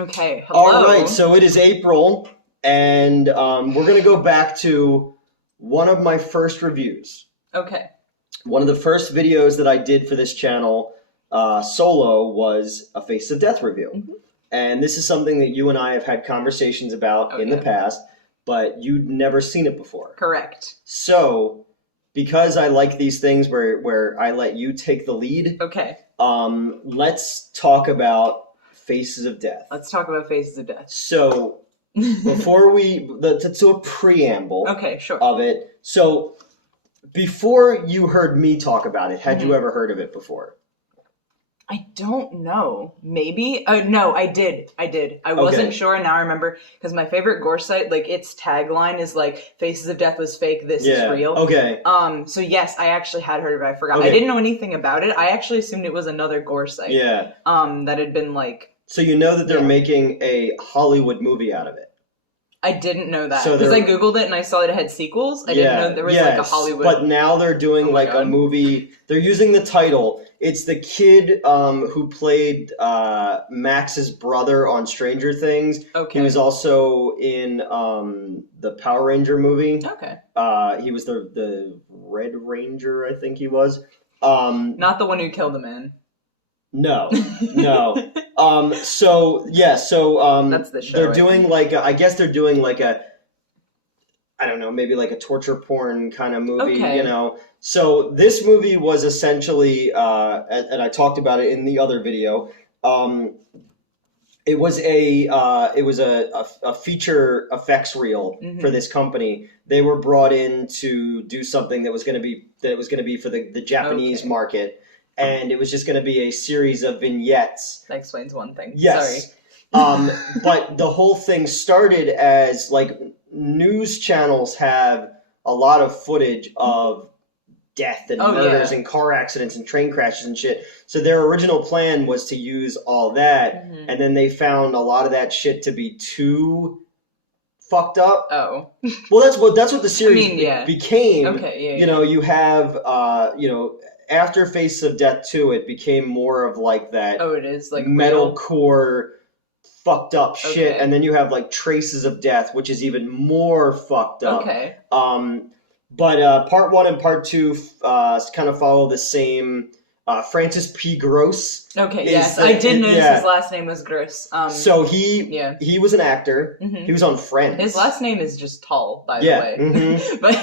Okay, hello. All right, so it is April, and we're going to go back to one of my first reviews. Okay. One of the first videos that I did for this channel solo was a Face of Death review. Mm-hmm. And this is something that you and I have had conversations about in the past, but you'd never seen it before. Correct. So, because I like these things where I let you take the lead, okay. Let's talk about Faces of Death. Let's talk about Faces of Death. So, before let's do a preamble of it. So, before you heard me talk about it, had you ever heard of it before? I don't know. Maybe? No, I did. I wasn't sure. Now I remember, because my favorite gore site, like, its tagline is like, Faces of Death was fake, this is real. Okay. So yes, I actually had heard of it. I forgot. I didn't know anything about it. I actually assumed it was another gore site. Yeah. That had been like... So you know that they're making a Hollywood movie out of it? I didn't know that. Because I Googled it and I saw that it had sequels. I didn't know there was like a Hollywood... but now they're doing a movie. They're using the title. It's the kid who played Max's brother on Stranger Things. Okay. He was also in the Power Ranger movie. Okay. He was the Red Ranger, I think he was. Not the one who killed a man. No. That's the show. They're doing I guess they're doing I don't know, maybe like a torture porn kind of movie, you know. So this movie was essentially, and I talked about it in the other video. It was a feature effects reel for this company. They were brought in to do something that was going to be for the Japanese market. And it was just going to be a series of vignettes. That explains one thing. Yes. Sorry. But the whole thing started as, news channels have a lot of footage of death and murders and car accidents and train crashes and shit. So their original plan was to use all that, and then they found a lot of that shit to be too fucked up. Oh. Well, that's what the series became. Okay, You know, you have, after Face of Death 2, it became more of that it is metalcore fucked up shit, and then you have Traces of Death, which is even more fucked up. Okay. But part 1 and part 2 kind of follow the same. Francis P. Gross. Okay, yes, I did notice his last name was Gross. So he was an actor. He was on Friends. His last name is just Tall, by the way. But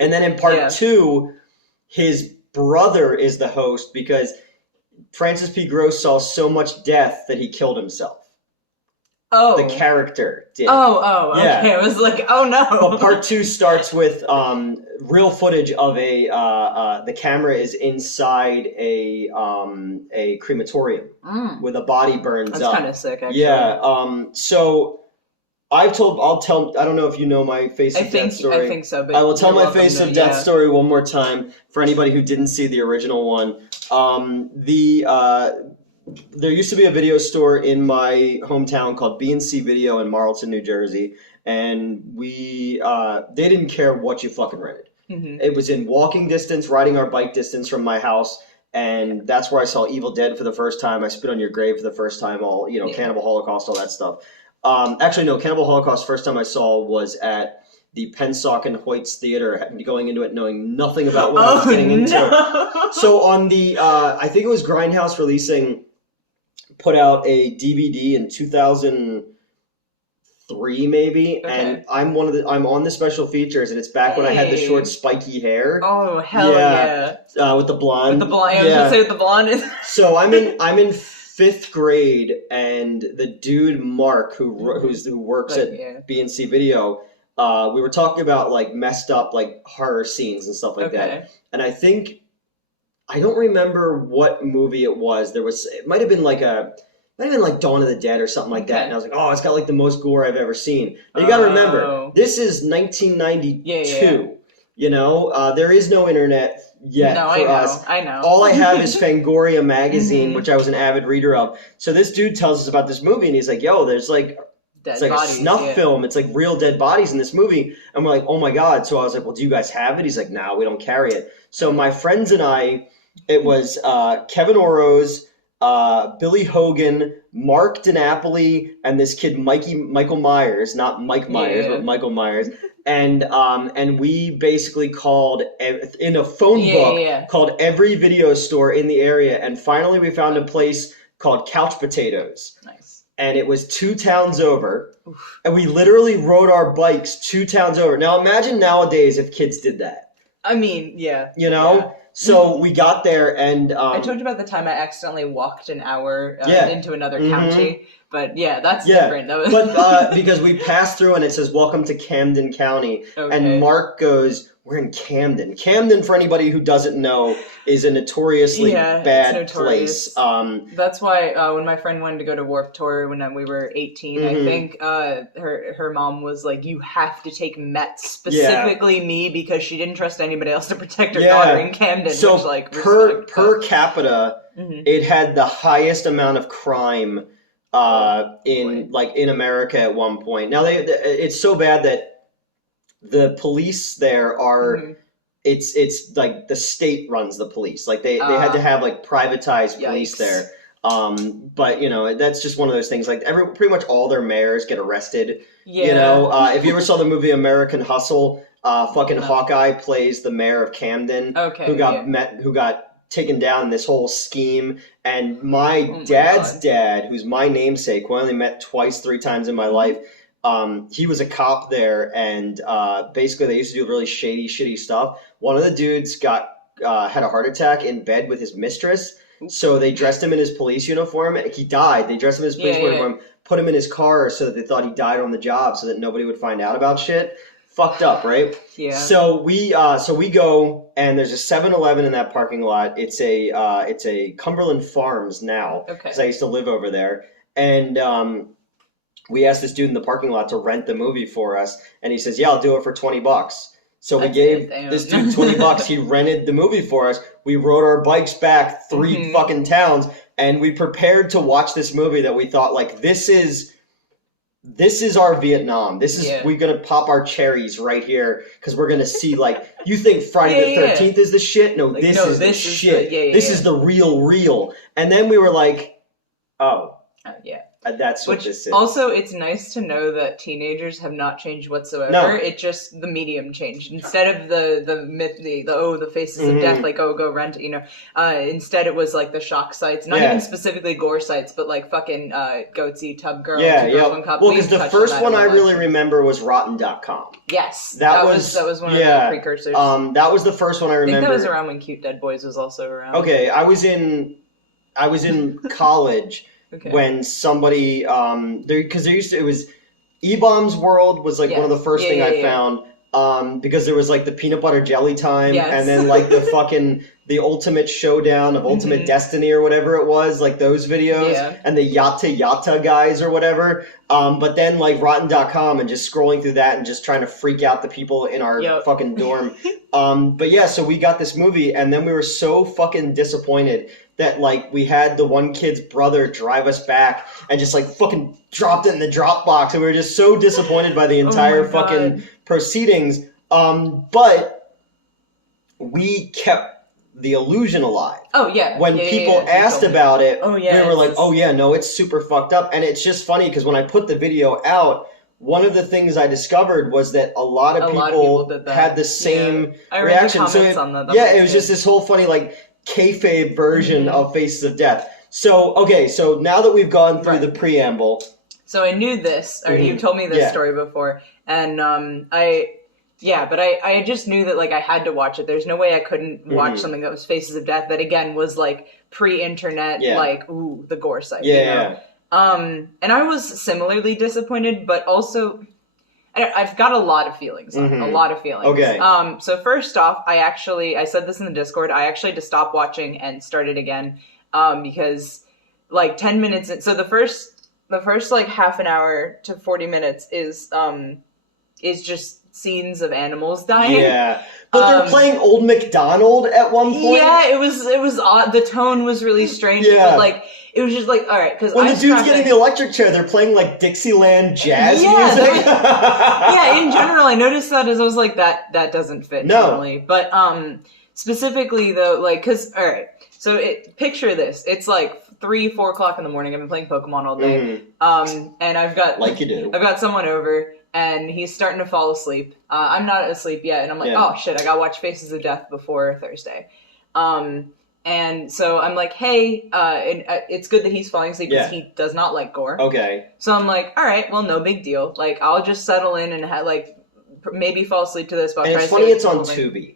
and then in part 2, his brother is the host because Francis P. Gross saw so much death that he killed himself. Oh. The character did. Okay. I was like, oh no. But part 2 starts with real footage of the camera is inside a crematorium with a body burns up. That's kind of sick, actually. Yeah. So I don't know if you know my Face of Death story. I think so, but I will tell my Face of Death story one more time for anybody who didn't see the original one. There used to be a video store in my hometown called B&C Video in Marlton, New Jersey, and they didn't care what you fucking rented. It was in walking distance, riding our bike distance from my house, and that's where I saw Evil Dead for the first time. I Spit on Your Grave for the first time, Cannibal Holocaust, all that stuff. Actually, no, Cannibal Holocaust, first time I saw was at the Pensacola Hoyts Theater, going into it knowing nothing about what I was getting into. So on the, I think it was Grindhouse Releasing, put out a DVD in 2003 maybe, and I'm on the special features, and it's back when I had the short spiky hair. Oh hell yeah! With the blonde. With the blonde, I was gonna say with the blonde. So I'm in 5th grade, and the dude Mark who works at B&C Video, we were talking about messed up horror scenes and stuff like that, and I don't remember what movie it was. It might have been Dawn of the Dead or something like that. And I was like, oh, it's got the most gore I've ever seen. But you got to remember, this is 1992. Yeah. You know, there is no internet yet for us. I know. All I have is Fangoria magazine, which I was an avid reader of. So this dude tells us about this movie, and he's like, yo, there's it's like bodies, a snuff film. It's real dead bodies in this movie. And we're like, oh my God. So I was like, well, do you guys have it? He's like, no, we don't carry it. So my friends and I, it was Kevin Orros, Billy Hogan, Mark DiNapoli, and this kid Michael Myers, not Mike Myers, but Michael Myers. And we basically called in a phone book called every video store in the area, and finally we found a place called Couch Potatoes. Nice. And it was 2 towns over. Oof. And we literally rode our bikes 2 towns over. Now imagine nowadays if kids did that. I mean, yeah. You know? Yeah. So we got there and... I told you about the time I accidentally walked an hour into another county. But yeah, that's different. That was but because we passed through and it says, welcome to Camden County. Okay. And Mark goes, we're in Camden. Camden, for anybody who doesn't know, is a notoriously bad place. That's why when my friend wanted to go to Warped Tour when we were 18, I think her mom was like, you have to take Metz, specifically me, because she didn't trust anybody else to protect her daughter in Camden. So which, like, per capita, it had the highest amount of crime in America at one point. Now it's so bad that the police there are it's like the state runs the police. Like they had to have like privatized police there. But you know, that's just one of those things. Like pretty much all their mayors get arrested. Yeah. You know, if you ever saw the movie American Hustle, fucking Hawkeye plays the mayor of Camden, who got taken down in this whole scheme. And my dad's dad, who's my namesake, who I only met twice, 3 times in my life, he was a cop there, and basically they used to do really shady, shitty stuff. One of the dudes had a heart attack in bed with his mistress, so they dressed him in his police uniform. He died. They dressed him in his police uniform, put him in his car so that they thought he died on the job, so that nobody would find out about shit. Fucked up, right? Yeah. So we go, and there's a 7-Eleven in that parking lot. It's a Cumberland Farms now, because I used to live over there, and we asked this dude in the parking lot to rent the movie for us, and he says, "Yeah, I'll do it for $20." So we gave this dude $20. He rented the movie for us. We rode our bikes back 3 fucking towns, and we prepared to watch this movie that we thought, like, this is our Vietnam. We're gonna pop our cherries right here because we're gonna see, like, you think Friday the 13th is the shit? No, this is the shit. This is the real. And then we were like, oh. That's what this is. Also, it's nice to know that teenagers have not changed whatsoever. No. It just, the medium changed. Instead of the myth, the faces of death, like, go rent it, you know. Instead it was like the shock sites, not even specifically gore sites, but like fucking Goatsy, Tub Girl, Two Girls, One Cup. Well, because the first one I really remember was Rotten.com. Yes, that was one of the precursors. That was the first one I remember. I think that was around when Cute Dead Boys was also around. Okay, I was in college. When somebody, because it was E-Bombs World was like one of the first thing I found, because there was like the peanut butter jelly time, and then like the ultimate showdown of Ultimate Destiny or whatever it was, like those videos, and the Yata guys or whatever. But then like Rotten.com and just scrolling through that and just trying to freak out the people in our fucking dorm. But yeah, so we got this movie, and then we were so fucking disappointed that like we had the one kid's brother drive us back and just like fucking dropped it in the drop box, and we were just so disappointed by the entire fucking proceedings. But we kept the illusion alive. Oh yeah. When people asked about it, we were like, oh yeah, no, it's super fucked up. And it's just funny because when I put the video out, one of the things I discovered was that a lot of people had the same reaction. So it was just this whole funny like kayfabe version of Faces of Death. So so now that we've gone through the preamble, so I knew this, or you told me this story before, and I just knew that like I had to watch it. There's no way I couldn't watch something that was Faces of Death that again was like pre-internet, like the gore site. You know? And I was similarly disappointed, but also I've got a lot of feelings. A lot of feelings. Okay. So first off, I said this in the Discord. I actually had to stop watching and start it again, because like 10 minutes. So the first like half an hour to 40 minutes is just scenes of animals dying. Yeah. But they're playing Old MacDonald at one point. Yeah, it was odd. The tone was really strange. But like, it was just like, all right, because when the dude's getting the electric chair, they're playing like Dixieland jazz music. In general, I noticed that as I was like, that doesn't fit normally. But specifically though, like, because all right, so picture this: it's like 3-4 o'clock in the morning. I've been playing Pokemon all day. And I've got like you do. I've got someone over, and he's starting to fall asleep. I'm not asleep yet, and I'm like, oh shit, I gotta watch Faces of Death before Thursday. And so I'm like, hey, it's good that he's falling asleep because he does not like gore. Okay. So I'm like, all right, well, no big deal. Like, I'll just settle in and maybe fall asleep to this. But and it's funny it's on Tubi.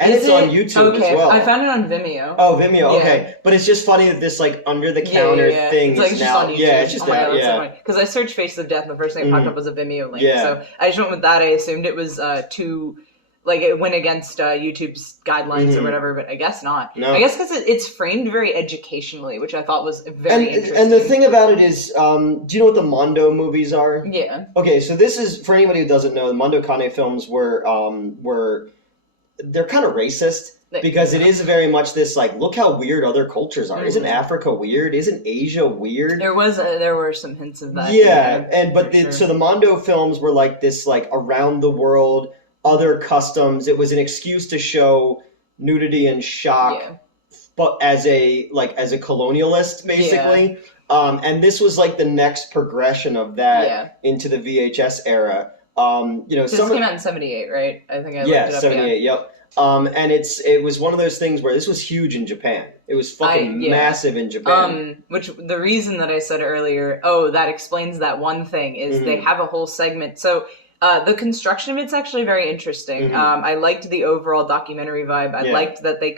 And it's on YouTube as well. I found it on Vimeo. Oh, Vimeo, okay. But it's just funny that this, like, under-the-counter thing it's like is just now... on YouTube. Yeah, it's just that, Because I searched Faces of Death, and the first thing that popped up was a Vimeo link. So I just went with that. I assumed it was too... Like, it went against YouTube's guidelines or whatever, but I guess not. No. I guess because it's framed very educationally, which I thought was very interesting. And the thing about it is, do you know what the Mondo movies are? Yeah. Okay, so this is, for anybody who doesn't know, the Mondo Kane films were they're kind of racist. Because it is very much this, like, look how weird other cultures are. Isn't Africa weird? Isn't Asia weird? There were some hints of that. Yeah, so the Mondo films were like this, like, around the world, other customs. It was an excuse to show nudity and shock, but as a colonialist, basically. And this was like the next progression of that into the VHS era. This came out in '78, right? I think I looked it up. 78. Yep. And it was one of those things where this was huge in Japan. It was fucking massive in Japan. Which the reason that I said earlier, that explains that one thing, is they have a whole segment. So the construction of it's actually very interesting. I liked the overall documentary vibe. I liked that they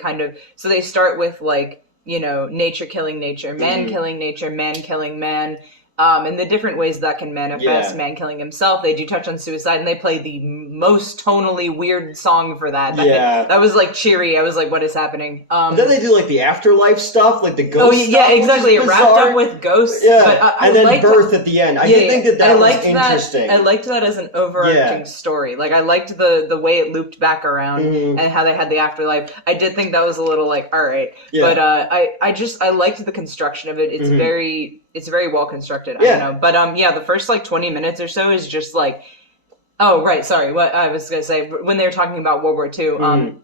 so they start with like, nature killing nature, man killing nature, man killing man. And the different ways that can manifest, man killing himself. They do touch on suicide, and they play the most tonally weird song for that. That was like cheery. I was like, what is happening? Then they do like the afterlife stuff, like the ghost stuff. Yeah, exactly. It wrapped up with ghosts. Yeah, but and then birth at the end. I did think that was interesting. I liked that as an overarching story. Like, I liked the way it looped back around and how they had the afterlife. I did think that was a little like, all right. But I liked the construction of it. It's very well constructed. I don't know. But the first like 20 minutes or so is just like, oh, right, sorry. What I was going to say, when they were talking about World War II,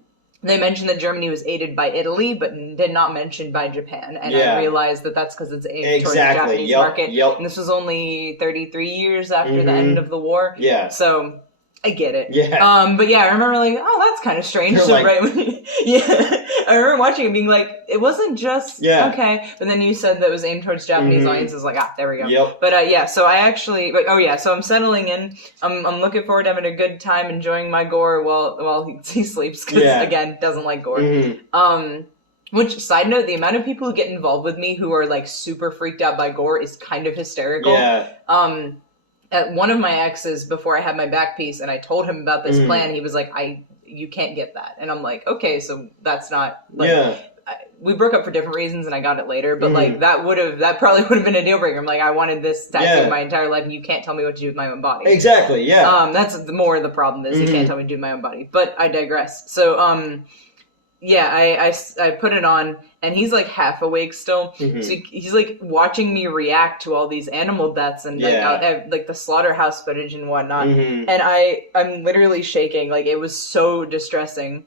they mentioned that Germany was aided by Italy, but did not mention by Japan. And I realized that that's because it's aimed towards the Japanese market. And this was only 33 years after the end of the war. Yeah. So I get it. Yeah. But I remember like, oh, that's kind of strange. So like, right when I remember watching it being like, it wasn't just okay. But then you said that it was aimed towards Japanese audiences. Like, there we go. Yep. But so I actually so I'm settling in. I'm looking forward to having a good time, enjoying my gore while he sleeps because again doesn't like gore. Which, side note, the amount of people who get involved with me who are like super freaked out by gore is kind of hysterical. Yeah. At one of my exes, before I had my back piece, and I told him about this plan, he was like, you can't get that. And I'm like, okay, so that's not, like, we broke up for different reasons, and I got it later, but, like, that probably would have been a deal breaker. I'm like, I wanted this tattoo my entire life, and you can't tell me what to do with my own body. Exactly, yeah. That's more the problem is, you can't tell me to do my own body. But I digress. So, I put it on, and he's like half awake still. So he's like watching me react to all these animal deaths and like the slaughterhouse footage and whatnot. And I'm literally shaking. Like, it was so distressing.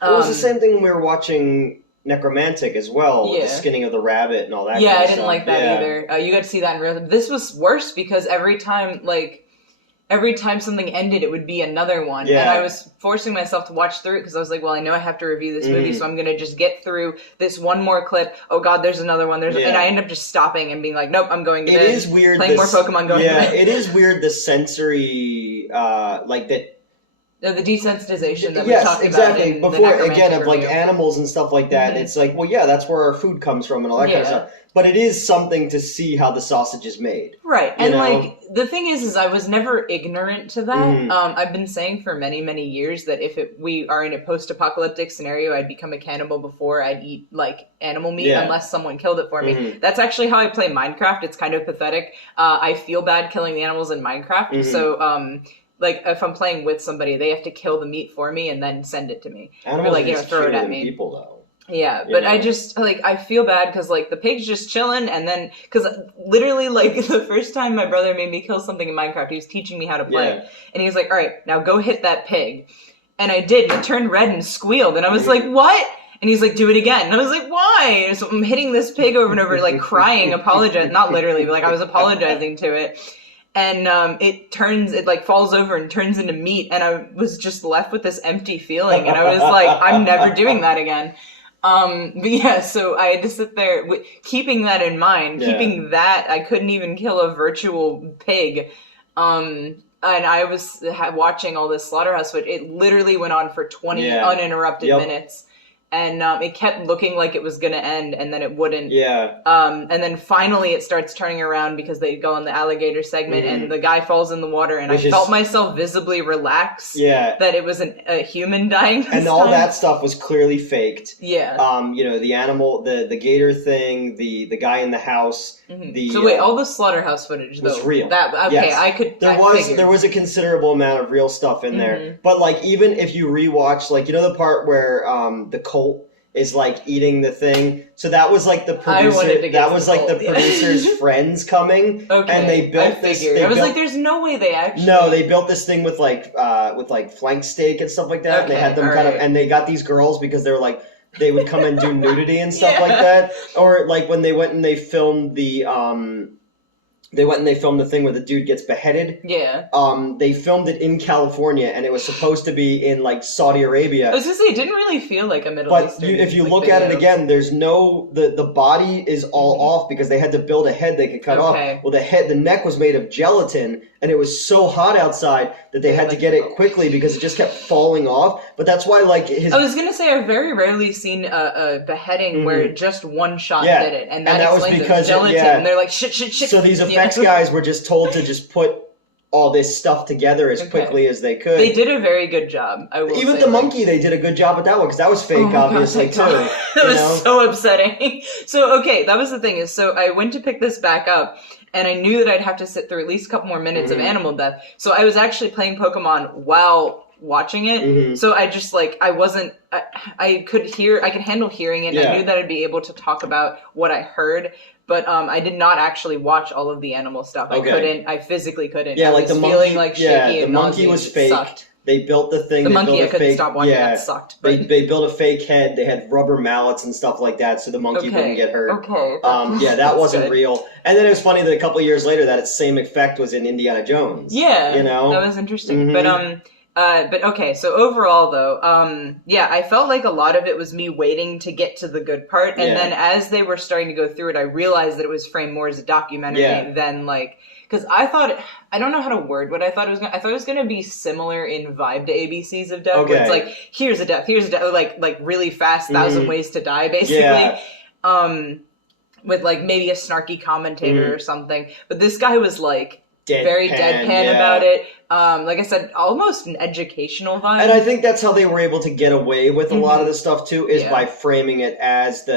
It was the same thing when we were watching Necromantic as well, with the skinning of the rabbit and all that. Yeah, I didn't like that either. You got to see that in real time. This was worse because every time something ended, it would be another one. Yeah. And I was forcing myself to watch through it because I was like, well, I know I have to review this movie, so I'm going to just get through this one more clip. Oh, God, there's another one. And I end up just stopping and being like, nope, I'm going to bed. It is weird. Playing more Pokemon, going to bed. Yeah, it is weird, the sensory, like that. No, the desensitization that we talked about in before, the again, of like review. Animals and stuff like that. It's like, well, yeah, that's where our food comes from and all that kind of stuff. But it is something to see how the sausage is made. Right. And like, the thing is I was never ignorant to that. I've been saying for many, many years that if we are in a post-apocalyptic scenario, I'd become a cannibal before I'd eat like animal meat unless someone killed it for me. That's actually how I play Minecraft. It's kind of pathetic. I feel bad killing the animals in Minecraft. So, like, if I'm playing with somebody, they have to kill the meat for me and then send it to me. Animals or, like, are just throw it at me. People, though. Yeah, but I just, like, I feel bad because, like, the pig's just chilling, and then, because literally, like, the first time my brother made me kill something in Minecraft, he was teaching me how to play, and he was like, all right, now go hit that pig. And I did, and it turned red and squealed, and I was like, what? And he's like, do it again. And I was like, why? So I'm hitting this pig over and over, like crying, apologizing, not literally, but like I was apologizing to it. And it like falls over and turns into meat. And I was just left with this empty feeling. And I was like, I'm never doing that again. But yeah, so I had to sit there keeping that in mind, keeping that I couldn't even kill a virtual pig. And I was watching all this slaughterhouse footage. It literally went on for 20 uninterrupted minutes. And it kept looking like it was going to end, and then it wouldn't. Yeah. And then finally it starts turning around because they go on the alligator segment, and the guy falls in the water, and I felt myself visibly relax that it was a human dying this And all time. that stuff was clearly faked. Yeah. The animal, the gator thing, the guy in the house. So wait, all the slaughterhouse footage, though, was real. There was a considerable amount of real stuff in there. But, like, even if you rewatch, like, you know the part where the colt is like eating the thing. So that was like the producer. That was like the producer's friends coming, and they built this. I was like, "There's no way they actually." No, they built this thing with like flank steak and stuff like that. And they had them and they got these girls because they were like they would come and do nudity and stuff like that, or like when they went and they filmed the thing where the dude gets beheaded. Yeah. They filmed it in California, and it was supposed to be in, like, Saudi Arabia. I was gonna say, it didn't really feel like a Middle Eastern. But if you look at it again, there's no... The body is all off because they had to build a head they could cut off. Well, the neck was made of gelatin, and it was so hot outside that they had to get it quickly because it just kept falling off. But that's why, like, his... I was gonna say, I've very rarely seen a beheading where just one shot did it. And that explains was because gelatin. And they're like, shit. So these effects guys were just told to just put all this stuff together as quickly as they could. They did a very good job, I will Even say. the monkey, they did a good job with that one, because that was fake, obviously, too. That was so upsetting. So, okay, that was the thing, is so I went to pick this back up, and I knew that I'd have to sit through at least a couple more minutes of animal death. So I was actually playing Pokemon while watching it. So I just, like, I could handle hearing it. I knew that I'd be able to talk about what I heard. But I did not actually watch all of the animal stuff. I physically couldn't. Yeah, like the monkey, feeling like shaky the and monkey was fake. Sucked. They built the thing. The monkey, I couldn't stop watching. That sucked. But... They built a fake head. They had rubber mallets and stuff like that, so the monkey wouldn't get hurt. That wasn't real. And then it was funny that a couple of years later, that same effect was in Indiana Jones. Yeah, that was interesting. But okay, so overall though, I felt like a lot of it was me waiting to get to the good part, and then as they were starting to go through it, I realized that it was framed more as a documentary than like, because I don't know how to word what I thought it was I thought it was gonna be similar in vibe to ABCs of Death, where it's like, here's a death, like really fast, 1,000 ways to die, basically. With like maybe a snarky commentator or something, but this guy was like, very deadpan about it. Like I said, almost an educational vibe. And I think that's how they were able to get away with a lot of the stuff too, is by framing it as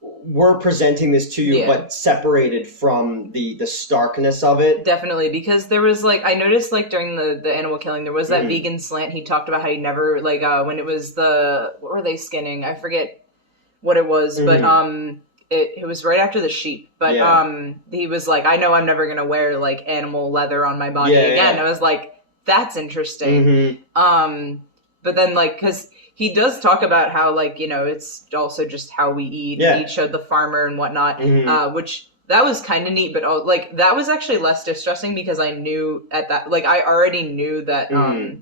we're presenting this to you, but separated from the starkness of it. Definitely, because there was like, I noticed like during the animal killing, there was that vegan slant. He talked about how he never, like, when it was what were they skinning? I forget what it was, but it was right after the sheep, but he was like, I know I'm never gonna wear like animal leather on my body again. I was like, that's interesting. But then like, because he does talk about how, like, you know, it's also just how we eat. He showed the farmer and whatnot, which that was kind of neat, but like that was actually less distressing because I knew at that, like, I already knew that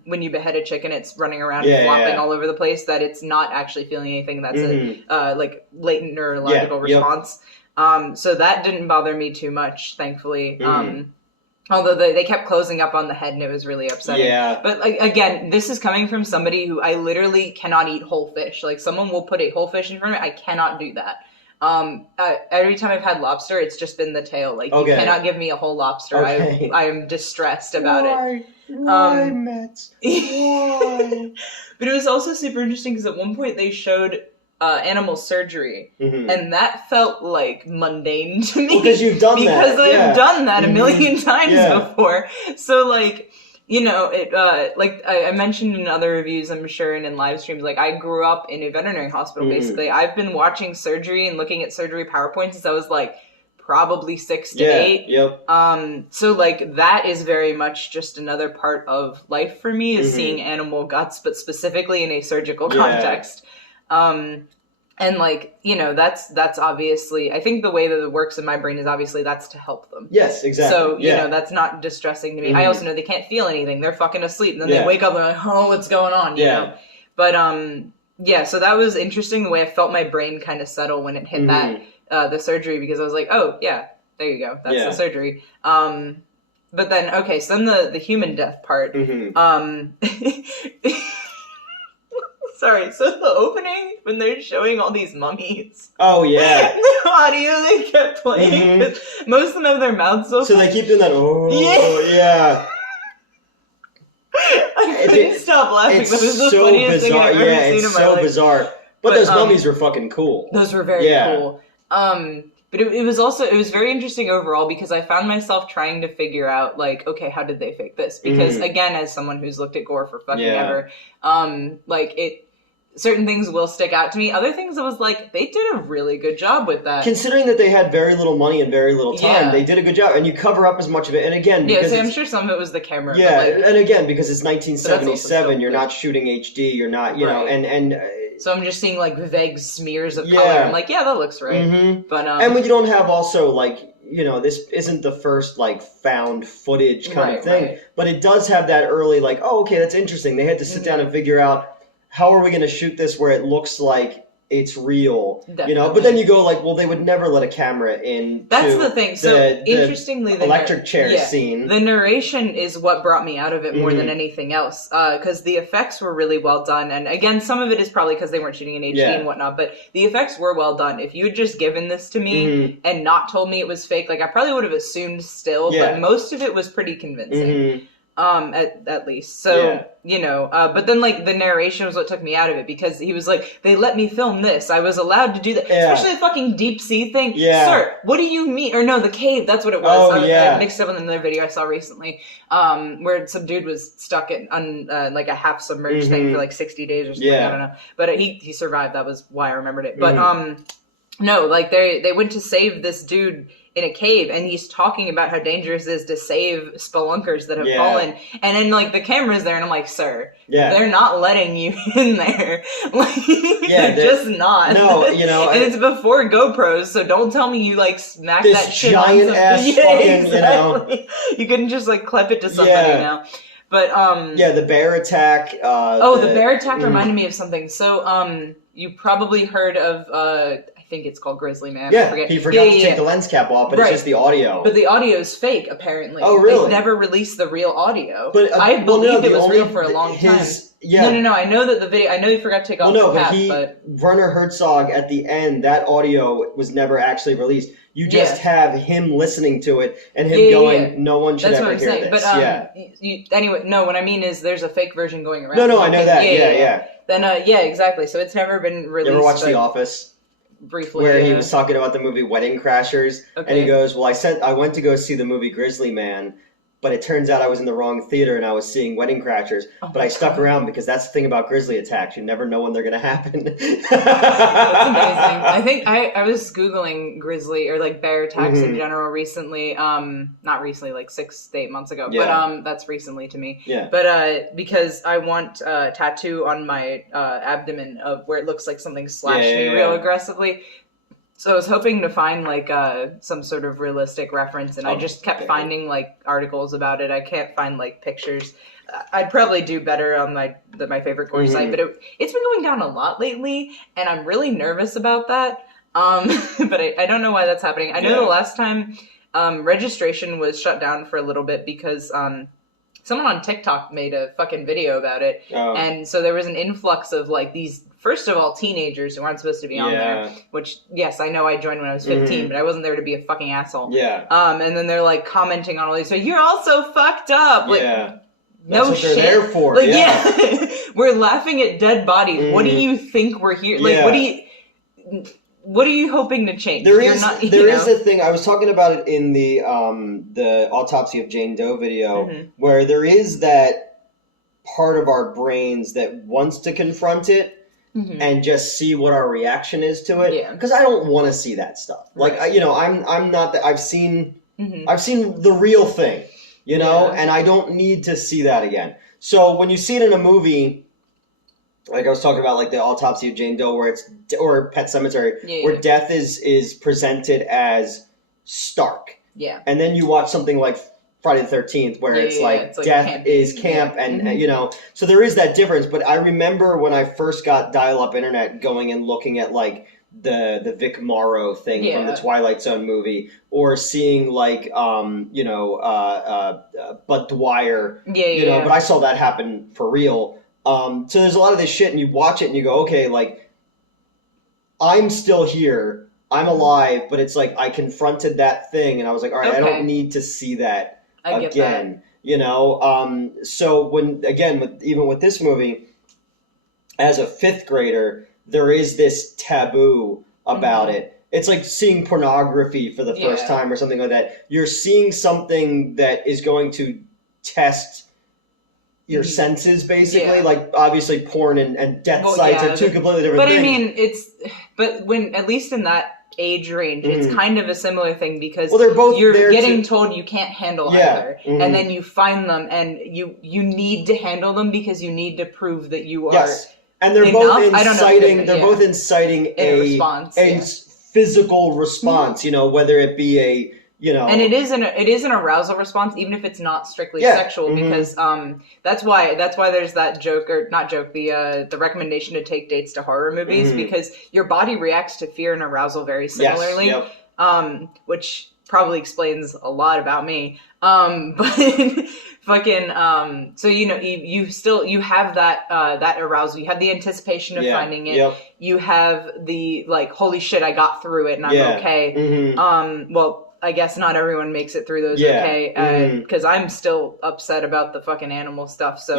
when you behead a chicken, it's running around and flopping all over the place, that it's not actually feeling anything. That's a like latent neurological response. So that didn't bother me too much, thankfully. Although they kept closing up on the head and it was really upsetting. Yeah. But like, again, this is coming from somebody who I literally cannot eat whole fish. Like, someone will put a whole fish in front of me, I cannot do that. Every time I've had lobster, it's just been the tail. Like, you cannot give me a whole lobster. I am distressed about it. Why, Metz? Why? But it was also super interesting because at one point they showed animal surgery, and that felt like mundane to me. Because you've done that. Because I've done that a million times before. So, like, you know, it like I mentioned in other reviews, I'm sure, and in live streams, like, I grew up in a veterinary hospital, basically. I've been watching surgery and looking at surgery PowerPoints since I was, like, probably 6 to 8. So, like, that is very much just another part of life for me, is seeing animal guts, but specifically in a surgical context. And like, you know, that's obviously, I think the way that it works in my brain is obviously that's to help them. Yes, exactly. So, you know, that's not distressing to me. I also know they can't feel anything. They're fucking asleep. And then they wake up and they're like, oh, what's going on? You know? But, yeah, so that was interesting the way I felt my brain kind of settle when it hit that, the surgery, because I was like, oh, yeah, there you go. That's the surgery. But then, okay, so then the human death part, sorry, so the opening, when they're showing all these mummies. Oh, yeah. The audio they kept playing, 'cause most of them have their mouths open. So they keep doing that, yeah. I couldn't stop laughing. That was the funniest thing I've ever seen in my life. It's so bizarre. But those mummies were fucking cool. Those were very cool. But it was very interesting overall, because I found myself trying to figure out, like, okay, how did they fake this? Because, again, as someone who's looked at gore for fucking ever, certain things will stick out to me. Other things, I was like, they did a really good job with that. Considering that they had very little money and very little time, they did a good job. And you cover up as much of it. And again, because so I'm sure some of it was the camera. Yeah, and again, because it's 1977, you're not shooting HD, you're not, you know, and so I'm just seeing, like, vague smears of color. I'm like, yeah, that looks right. But, and when you don't have also, like, you know, this isn't the first, like, found footage kind of thing. But it does have that early, like, oh, okay, that's interesting. They had to sit down and figure out, how are we going to shoot this where it looks like it's real? Definitely. You know, but then you go like, well, they would never let a camera in. That's the thing. So interestingly, the electric chair scene. The narration is what brought me out of it more than anything else, because the effects were really well done. And again, some of it is probably because they weren't shooting in HD and whatnot, but the effects were well done. If you had just given this to me and not told me it was fake, like I probably would have assumed still, but most of it was pretty convincing. At least. So, you know, but then, like, the narration was what took me out of it, because he was like, they let me film this. I was allowed to do that. Especially the fucking deep sea thing. Sir, what do you mean? Or no, the cave, that's what it was. I mixed up with another video I saw recently, where some dude was stuck on, like, a half-submerged thing for, like, 60 days or something. I don't know. But he survived. That was why I remembered it. But, no, like, they went to save this dude in a cave, and he's talking about how dangerous it is to save spelunkers that have fallen. And then, like, the camera's there, and I'm like, sir, they're not letting you in there. Like, they're just not. No, you know. And it's before GoPros, so don't tell me you, like, smack that shit on giant ass fucking, exactly. You know. You couldn't just, like, clip it to somebody now. But, the bear attack. The bear attack reminded me of something. So, you probably heard of, I think it's called Grizzly Man. Yeah, I forget. he forgot to take the lens cap off, but it's just the audio. But the audio is fake, apparently. Oh, really? They never released the real audio. But I believed it was real for a long time. No. I know that the video. I know he forgot to take off the cap, but Werner Herzog at the end, that audio was never actually released. You just have him listening to it and him going, "No one should ever hear this." But anyway, no. What I mean is, there's a fake version going around. No, I know that. Yeah. Then exactly. So it's never been released. You ever watch The Office? Briefly, where he was talking about the movie Wedding Crashers, and he goes, well, I went to go see the movie Grizzly Man, but it turns out I was in the wrong theater and I was seeing Wedding Crashers, but I stuck around because that's the thing about grizzly attacks. You never know when they're going to happen. That's amazing. I think I was Googling grizzly or like bear attacks in general recently. Not recently, like 6 to 8 months ago, but that's recently to me. Yeah. But because I want a tattoo on my abdomen of where it looks like something slashed me real aggressively. So I was hoping to find like some sort of realistic reference, and I just kept finding like articles about it. I can't find like pictures. I'd probably do better on my favorite gore site, but it's been going down a lot lately, and I'm really nervous about that. But I don't know why that's happening. I know the last time registration was shut down for a little bit because someone on TikTok made a fucking video about it, and so there was an influx of like these. First of all, teenagers who aren't supposed to be on there, which, yes, I know I joined when I was 15, but I wasn't there to be a fucking asshole. Yeah. And then they're, like, commenting on all these, so you're all so fucked up. Like, no That's what shit. They're there for. Like, we're laughing at dead bodies. What do you think we're here? Like, what are you hoping to change? There is a thing, I was talking about it in the Autopsy of Jane Doe video, where there is that part of our brains that wants to confront it, and just see what our reaction is to it. Yeah. Because I don't want to see that stuff. Like, I'm not that. I've seen the real thing, and I don't need to see that again. So when you see it in a movie, like I was talking about, like the Autopsy of Jane Doe, or Pet Sematary, where yeah. death is presented as stark. Yeah. And then you watch something like Friday the 13th, where it's like death campy. is camp, and you know, so there is that difference. But I remember when I first got dial-up internet, going and looking at like the Vic Morrow thing from the Twilight Zone movie, or seeing like Bud Dwyer, but I saw that happen for real. So there's a lot of this shit, and you watch it and you go, okay, like I'm still here, I'm alive, but it's like I confronted that thing, and I was like, all right, I don't need to see that again. You know, so even with this movie, as a fifth grader, there is this taboo about it. It's like seeing pornography for the first time or something like that. You're seeing something that is going to test your senses, basically. Like, obviously, porn and death sites are two completely different things. But I mean, when, at least in that age range, it's kind of a similar thing, because you're getting told you can't handle either, and then you find them, and you need to handle them because you need to prove that you are. And they're both inciting. They're both inciting a physical response. You know, whether it be a and it is an arousal response, even if it's not strictly sexual, because that's why there's that joke, or not joke, the recommendation to take dates to horror movies, because your body reacts to fear and arousal very similarly, which probably explains a lot about me. But fucking so you have that arousal, you have the anticipation of finding it, you have the like, holy shit, I got through it and I'm okay. Well, I guess not everyone makes it through those okay, because I'm still upset about the fucking animal stuff. So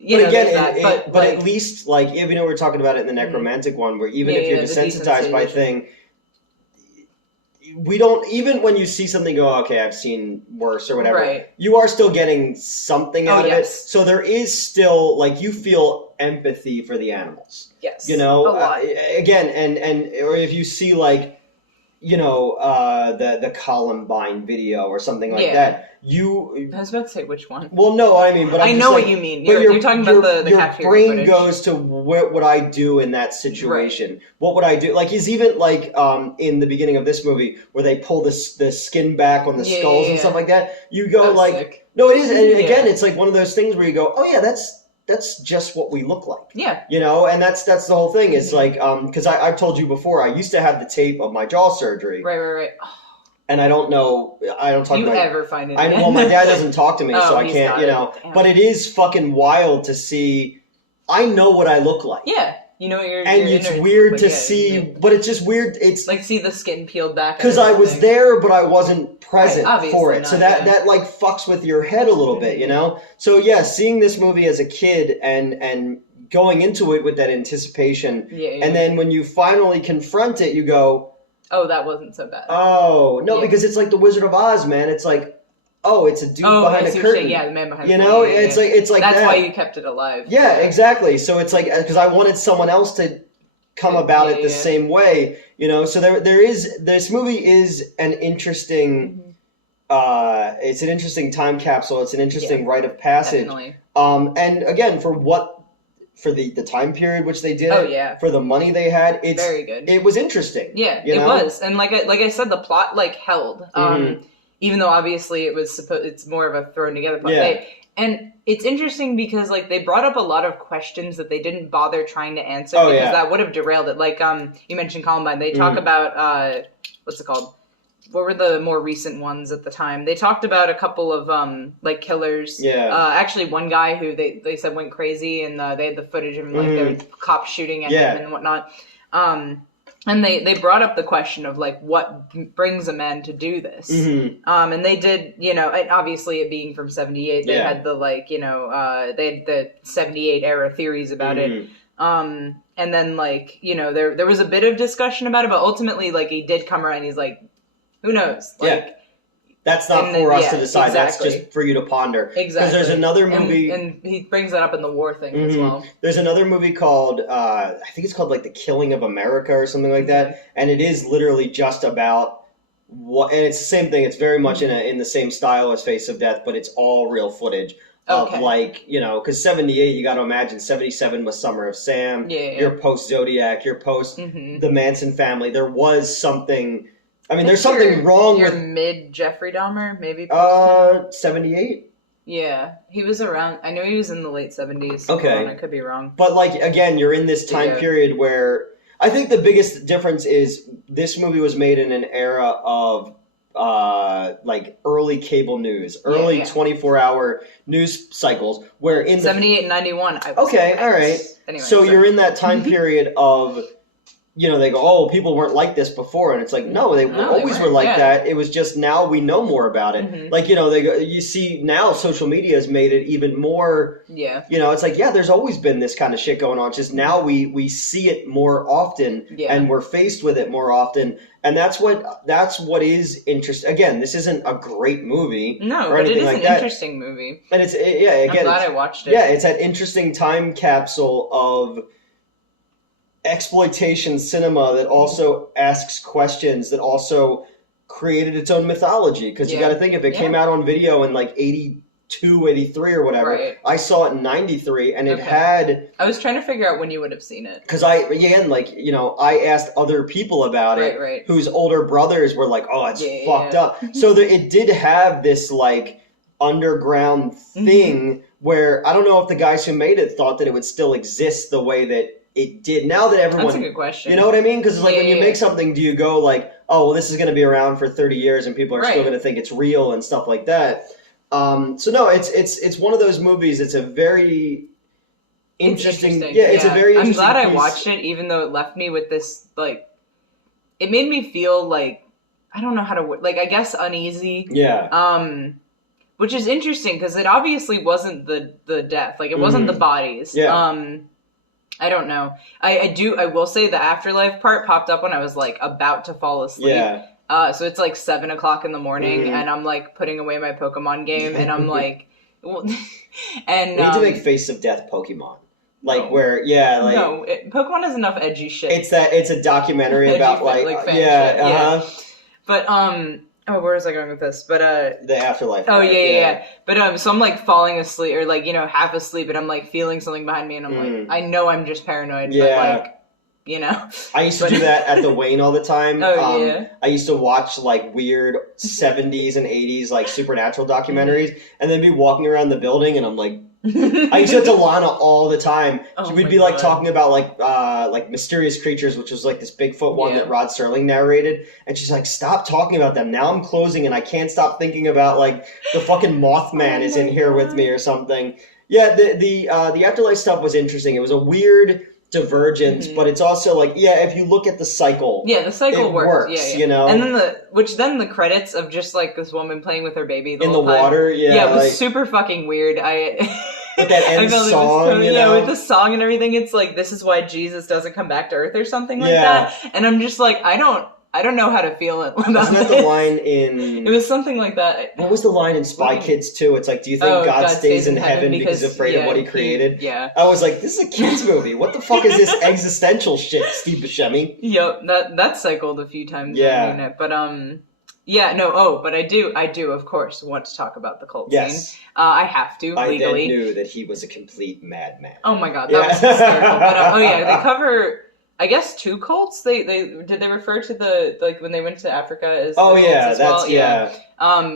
but at least, like, even though we're talking about it in the necromantic one, where even if you're desensitized by thing, we don't, even when you see something go, okay, I've seen worse or whatever, you are still getting something out of it. So there is still, like, you feel empathy for the animals. Yes. You know, again, or if you see, like, the Columbine video or something like that. I was about to say which one. Well, no, I mean, but I know what you mean. You're talking about the your brain goes to what would I do in that situation? Right. What would I do? Like, is even like in the beginning of this movie where they pull the skin back on the skulls and stuff like that. You go like, sick. No, it is, and again, it's like one of those things where you go, oh yeah, that's just what we look like. Yeah. You know, and that's the whole thing. It's like, because I've told you before, I used to have the tape of my jaw surgery. Right. And I don't talk do you ever find it? Well, my dad doesn't talk to me, so I can't, Damn. But it is fucking wild to see. I know what I look like. Yeah. You know what you're. And it's weird to see, but it's just weird. It's like, see the skin peeled back. Because I was there, but I wasn't present for it. So that like fucks with your head a little bit, you know? So yeah, seeing this movie as a kid and going into it with that anticipation, and then when you finally confront it, you go, oh, that wasn't so bad. Oh, no, because it's like the Wizard of Oz, man. It's like, oh, it's a dude behind a curtain. The man behind the curtain. You know, it's like that's why you kept it alive. Yeah, exactly. So it's like, because I wanted someone else to come about it the same way, So there is, this movie is an interesting, it's an interesting time capsule. It's an interesting rite of passage. Definitely. And again, for the time period which they did for the money they had, it's very good. It was interesting. Yeah, it was. And like I said, the plot like held. Even though obviously it's more of a thrown together plot. Yeah. And it's interesting because like they brought up a lot of questions that they didn't bother trying to answer because that would have derailed it. Like you mentioned Columbine. They talk about what's it called? What were the more recent ones at the time? They talked about a couple of like killers. Yeah. Actually, one guy who they said went crazy, and they had the footage of him, like there was cops shooting at him and whatnot. And they brought up the question of like what brings a man to do this. And they did, and obviously it being from '78, they had the like they had the '78 era theories about it. And then like there was a bit of discussion about it, but ultimately like he did come around. He's like, who knows? Like, that's not for us to decide. Exactly. That's just for you to ponder. Exactly. Because there's another movie, and he brings that up in the war thing as well. There's another movie called, I think it's called like The Killing of America or something like that, and it is literally just about what, and it's the same thing. It's very much in the same style as Face of Death, but it's all real footage of Okay. like, you know, because 78, you got to imagine 77 was Summer of Sam. Yeah. You're post Zodiac. You're post the Manson family. There was something. I mean, there's You're- something wrong You're with mid Jeffrey Dahmer, maybe. 78. Yeah, he was around. I know he was in the late 70s. Okay. Hold on, I could be wrong. But like again, you're in this time Yeah. period where I think the biggest difference is this movie was made in an era of like early cable news, early 24-hour news cycles, where in the 78 and 91. I was okay, correct. all right. Anyway, so you're in that time period of, you know, they go, oh, people weren't like this before, and it's like, no, they always were like that. It was just now we know more about it. Like, you know, they go, you see now social media has made it even more. Yeah. You know, it's like, yeah, there's always been this kind of shit going on. It's just now we see it more often, and we're faced with it more often, and that's what is interesting. Again, this isn't a great movie, no, or but anything it is like an that. Interesting movie. And it's again, I'm glad I watched it. Yeah, it's that interesting time capsule of exploitation cinema that also asks questions, that also created its own mythology, because you got to think, if it came out on video in like 82, 83 or whatever, I saw it in 93, and it had, I was trying to figure out when you would have seen it, because like, you know, I asked other people about it whose older brothers were like, oh, it's fucked up. So it did have this like underground thing where I don't know if the guys who made it thought that it would still exist the way that it did. Now that everyone... That's a good question. You know what I mean? Because like when you make something, do you go like, oh, well, this is going to be around for 30 years and people are still going to think it's real and stuff like that. So no, it's one of those movies. It's a very interesting... Yeah, it's a very interesting I'm glad piece. I watched it, even though it left me with this, like... It made me feel like... I don't know how to... Like, I guess uneasy. Yeah. Which is interesting, because it obviously wasn't the death. Like, it wasn't the bodies. Yeah. I don't know. I will say the afterlife part popped up when I was like about to fall asleep. Yeah. So it's like 7 o'clock in the morning, and I'm like putting away my Pokemon game, and I'm like, and we need to make Face of Death Pokemon. Like where, like no, Pokemon has enough edgy shit. It's a documentary about like fan yeah, shit, But oh, where was I going with this? But the afterlife. Oh yeah. But so I'm like falling asleep, or like, you know, half asleep, and I'm like feeling something behind me, and I'm like, I know I'm just paranoid. But like, you know. I used to do that at the Wayne all the time. I used to watch like weird 70s and 80s like supernatural documentaries, and then be walking around the building, and I'm like, I used to have to Lana all the time. We'd be like talking about like mysterious creatures, which was like this Bigfoot one that Rod Serling narrated, and she's like, "Stop talking about them." Now I'm closing, and I can't stop thinking about like the fucking Mothman is in here with me or something. Yeah, the afterlife stuff was interesting. It was a weird divergence, but it's also like, if you look at the cycle, the cycle works. You know, and then the credits of just like this woman playing with her baby in the water, it was super fucking weird. With that end song, with the song and everything, it's like, this is why Jesus doesn't come back to Earth or something like that, and I'm just like, I don't know how to feel it. Wasn't that the line in... It was something like that. What was the line in Spy Kids 2? It's like, do you think God stays in heaven because he's afraid of what he created? I was like, this is a kid's movie. What the fuck is this existential shit, Steve Buscemi? Yep, that cycled a few times. Yeah. But, but I do, of course, want to talk about the cult scene. I have to, legally. I then knew that he was a complete madman. Oh my god, that was hysterical. But, they cover... I guess 2 cults. They did they refer to the like when they went to Africa as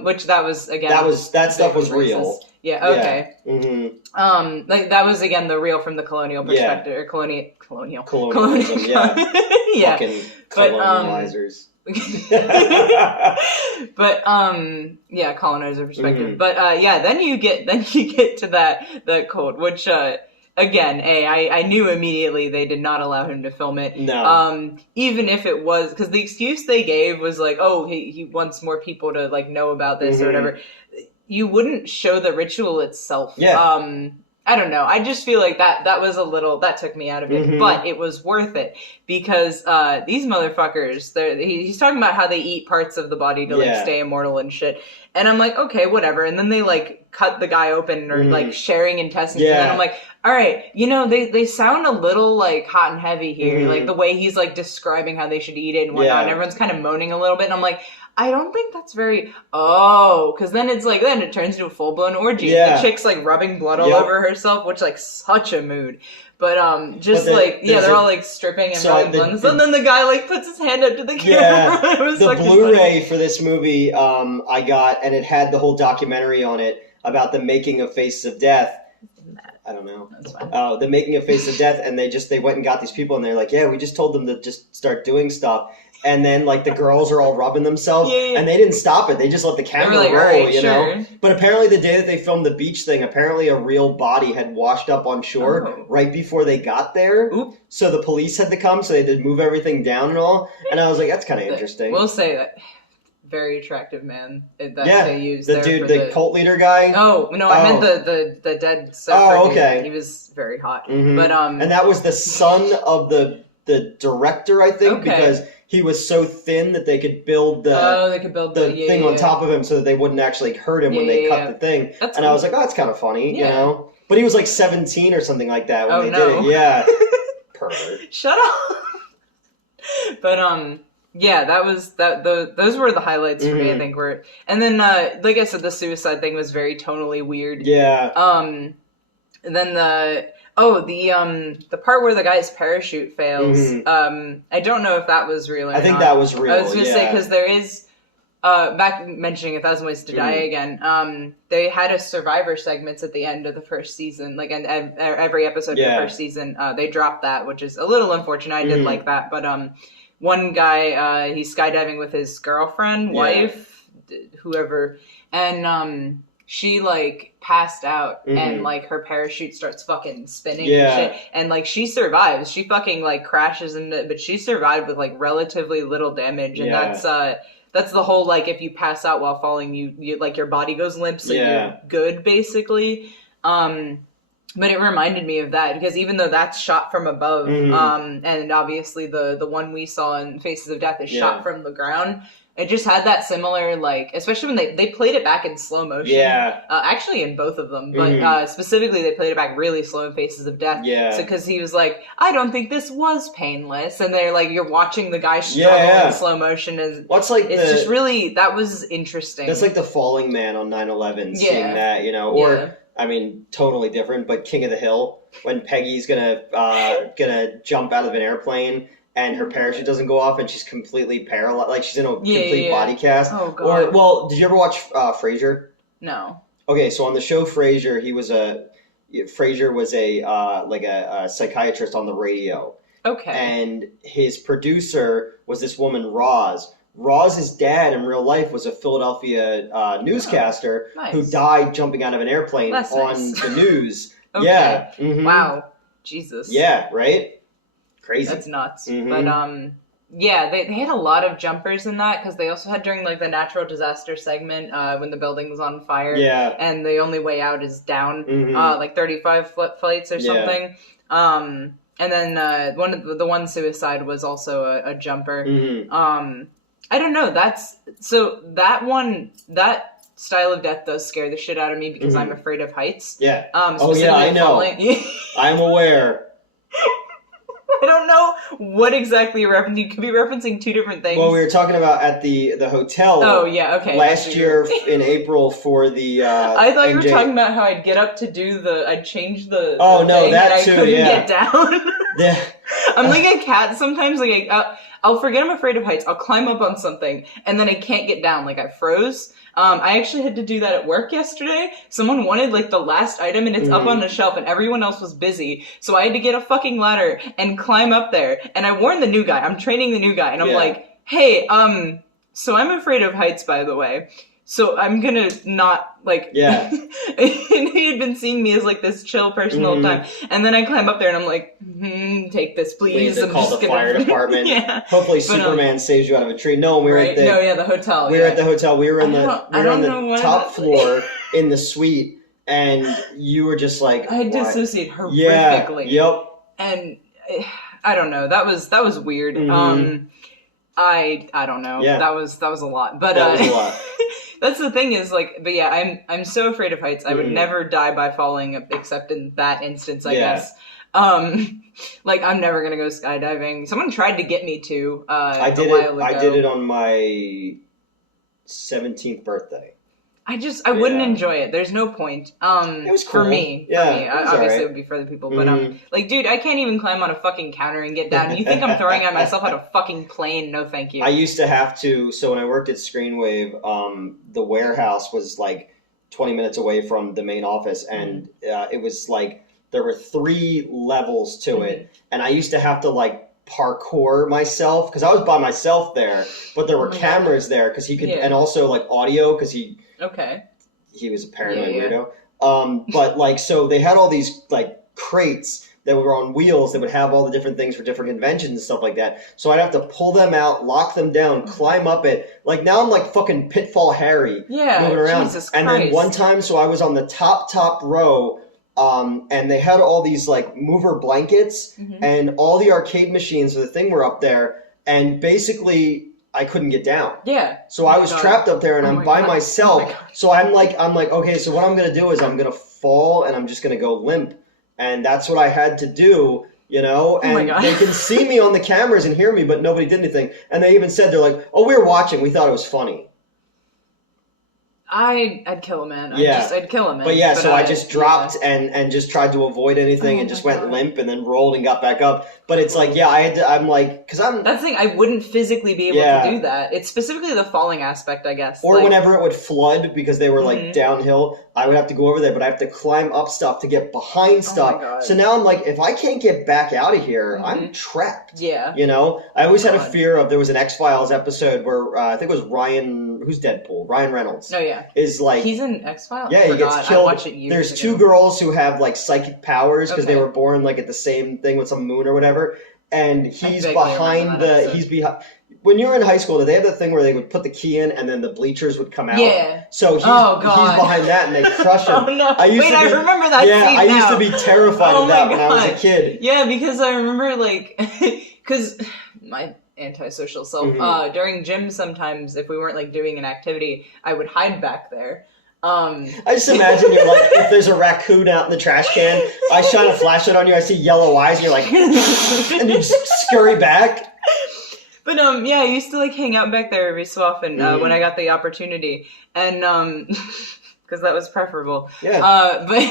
which that was again that stuff was real. Yeah. Okay. Yeah. Mm-hmm. Like that was again the real from the colonial perspective or colonialism. Yeah. Fucking colonizers. But colonizer perspective. But then you get to that cult, which again, I knew immediately they did not allow him to film it. No. Even if it was, because the excuse they gave was like, oh, he wants more people to like know about this or whatever. You wouldn't show the ritual itself. Yeah. I don't know. I just feel like that was a little, that took me out of it, but it was worth it because these motherfuckers, he's talking about how they eat parts of the body to like stay immortal and shit. And I'm like, okay, whatever. And then they like cut the guy open or like sharing intestines. Yeah. And then I'm like, all right, you know, they sound a little like hot and heavy here. Like the way he's like describing how they should eat it and whatnot. And everyone's kind of moaning a little bit. And I'm like, I don't think that's very, because then it's like, then it turns into a full-blown orgy. Yeah. The chick's like rubbing blood all over herself, which like such a mood. But they're all like stripping and rubbing blood. And then the guy like puts his hand up to the camera. Yeah, It was the fucking Blu-ray funny. for this movie I got, and it had the whole documentary on it about the making of Faces of Death. I don't know. That's fine. The making of Faces of Death, and they went and got these people, and they're like, yeah, we just told them to just start doing stuff. And then, like, the girls are all rubbing themselves, and they didn't stop it. They just let the camera like, roll, right, you sure. know? But apparently the day that they filmed the beach thing, apparently a real body had washed up on shore right before they got there. Oop. So the police had to come, so they had to move everything down and all. And I was like, that's kind of interesting. We'll say that. Very attractive man that they used the there dude, for the cult leader guy. Oh, no, I meant the dead surfer okay. dude. He was very hot. Mm-hmm. But and that was the son of the director, I think, because he was so thin that they could build the thing on top of him so that they wouldn't actually hurt him when they cut the thing. That's and I was like, oh, that's kind of funny, you know? But he was like 17 or something like that when they did it. Yeah. Pervert. Shut up. But yeah, those were the highlights for me, I think. And then like I said, the suicide thing was very tonally weird. Yeah. And then the part where the guy's parachute fails. I don't know if that was real or not. I think that was real. I was gonna say, because there is back mentioning 1,000 Ways to Die again. They had a Survivor segments at the end of the first season, like every episode of the first season. They dropped that, which is a little unfortunate. I did like that, but one guy, he's skydiving with his girlfriend, wife, whoever, and she like passed out and like her parachute starts fucking spinning and shit, and like she survives. She fucking like crashes into, but she survived with like relatively little damage, and that's the whole like if you pass out while falling, you like your body goes limp, so you're good basically. But it reminded me of that because even though that's shot from above, and obviously the one we saw in Faces of Death is shot from the ground, it just had that similar, like, especially when they played it back in slow motion. Yeah. Actually in both of them, but specifically they played it back really slow in Faces of Death. Yeah. So because he was like, I don't think this was painless, and they're like, you're watching the guy struggle in slow motion. It's just really, that was interesting. That's like the falling man on 9/11, seeing that, you know, or... I mean, totally different, but King of the Hill, when Peggy's gonna jump out of an airplane and her parachute doesn't go off and she's completely paralyzed, like she's in a complete body cast. Oh god. Or, well, did you ever watch Frasier? No. Okay, so on the show Frasier, Frasier was a psychiatrist on the radio. Okay. And his producer was this woman, Roz. Roz's dad in real life was a Philadelphia newscaster who died jumping out of an airplane on the news. Okay. Yeah. Mm-hmm. Wow. Jesus. Yeah, right? Crazy. That's nuts. Mm-hmm. But yeah, they had a lot of jumpers in that because they also had during like the natural disaster segment when the building was on fire. Yeah. And the only way out is down, like 35 flights or something. And then the one suicide was also a jumper. Mm-hmm. I don't know. That style of death does scare the shit out of me because I'm afraid of heights. Yeah. I know. I'm aware. I don't know what exactly you're referencing. You could be referencing two different things. Well, we were talking about at the hotel. Oh, yeah, okay. Last year in April for the I thought you were talking about how I'd get up to I'd change the Oh, no, that too, I couldn't get down. Yeah. I'm like a cat sometimes. Like I'll forget I'm afraid of heights. I'll climb up on something, and then I can't get down. Like I froze. I actually had to do that at work yesterday. Someone wanted like the last item, and it's up on the shelf, and everyone else was busy. So I had to get a fucking ladder and climb up there. And I warned the new guy. I'm training the new guy, and I'm like, hey, so I'm afraid of heights, by the way. So I'm gonna not, like... Yeah. And he had been seeing me as, like, this chill person the whole time. And then I climb up there and I'm like, take this, please. We need to call the fire department. Yeah. Hopefully Superman saves you out of a tree. No, we were at the... No, yeah, the hotel. We were at the hotel. We were on the top floor in the suite. And you were just like... I dissociate horrifically. Yeah, yep. And I don't know. That was weird. I don't know. Yeah. That was a lot. But, that was a lot. That's the thing is like, but yeah, I'm so afraid of heights. I would never die by falling except in that instance, I guess. Like I'm never gonna go skydiving. Someone tried to get me to. I did a while ago. I did it on my 17th birthday. I wouldn't enjoy it. There's no point. It was cool. For me. Obviously it would be for other people, but like, dude, I can't even climb on a fucking counter and get down. You think I'm throwing at myself on a fucking plane? No, thank you. I used to have to. So when I worked at Screenwave, the warehouse was like 20 minutes away from the main office, and it was like there were 3 levels to it, and I used to have to like parkour myself because I was by myself there, but there were cameras there because he could, and also like audio because he was a paranoid weirdo. But like, so they had all these like crates that were on wheels that would have all the different things for different conventions and stuff like that. So I'd have to pull them out, lock them down, climb up it. Like now I'm like fucking Pitfall Harry moving around. Jesus Christ. And then one time, so I was on the top row. And they had all these like mover blankets, and all the arcade machines for the thing were up there, and basically I couldn't get down. Yeah. So I was trapped up there, and I'm by myself. So I'm like, okay, so what I'm gonna do is I'm gonna fall, and I'm just gonna go limp, and that's what I had to do. You know, and they can see me on the cameras and hear me, but nobody did anything. And they even said, they're like, "Oh, we were watching. We thought it was funny." I'd kill a man. I'd kill a man. But yeah, so I just dropped and just tried to avoid anything and just went limp and then rolled and got back up. But it's like, I had to, I'm like, because I'm... That's the thing, I wouldn't physically be able to do that. It's specifically the falling aspect, I guess. Or like, whenever it would flood because they were like downhill, I would have to go over there, but I have to climb up stuff to get behind stuff. So now I'm like, if I can't get back out of here, I'm trapped. Yeah. You know? I always had a fear of, there was an X-Files episode where, I think it was Ryan, who's Deadpool? Ryan Reynolds. Oh, yeah. Is like... He's in X-Files? Yeah, he gets killed. I watched it years There's ago. 2 girls who have like psychic powers because they were born like at the same thing with some moon or whatever. And he's behind when you were in high school, did they have the thing where they would put the key in and then the bleachers would come out? Yeah. So he's behind that and they crush him. Oh no! I remember that scene I used to be terrified of that when I was a kid. Yeah, because I remember like, because my antisocial self, during gym sometimes if we weren't like doing an activity, I would hide back there. I just imagine you're like, if there's a raccoon out in the trash can, I shine a flashlight on you, I see yellow eyes, and you're like, and you just scurry back. But I used to like hang out back there every so often when I got the opportunity, and because that was preferable. Yeah. But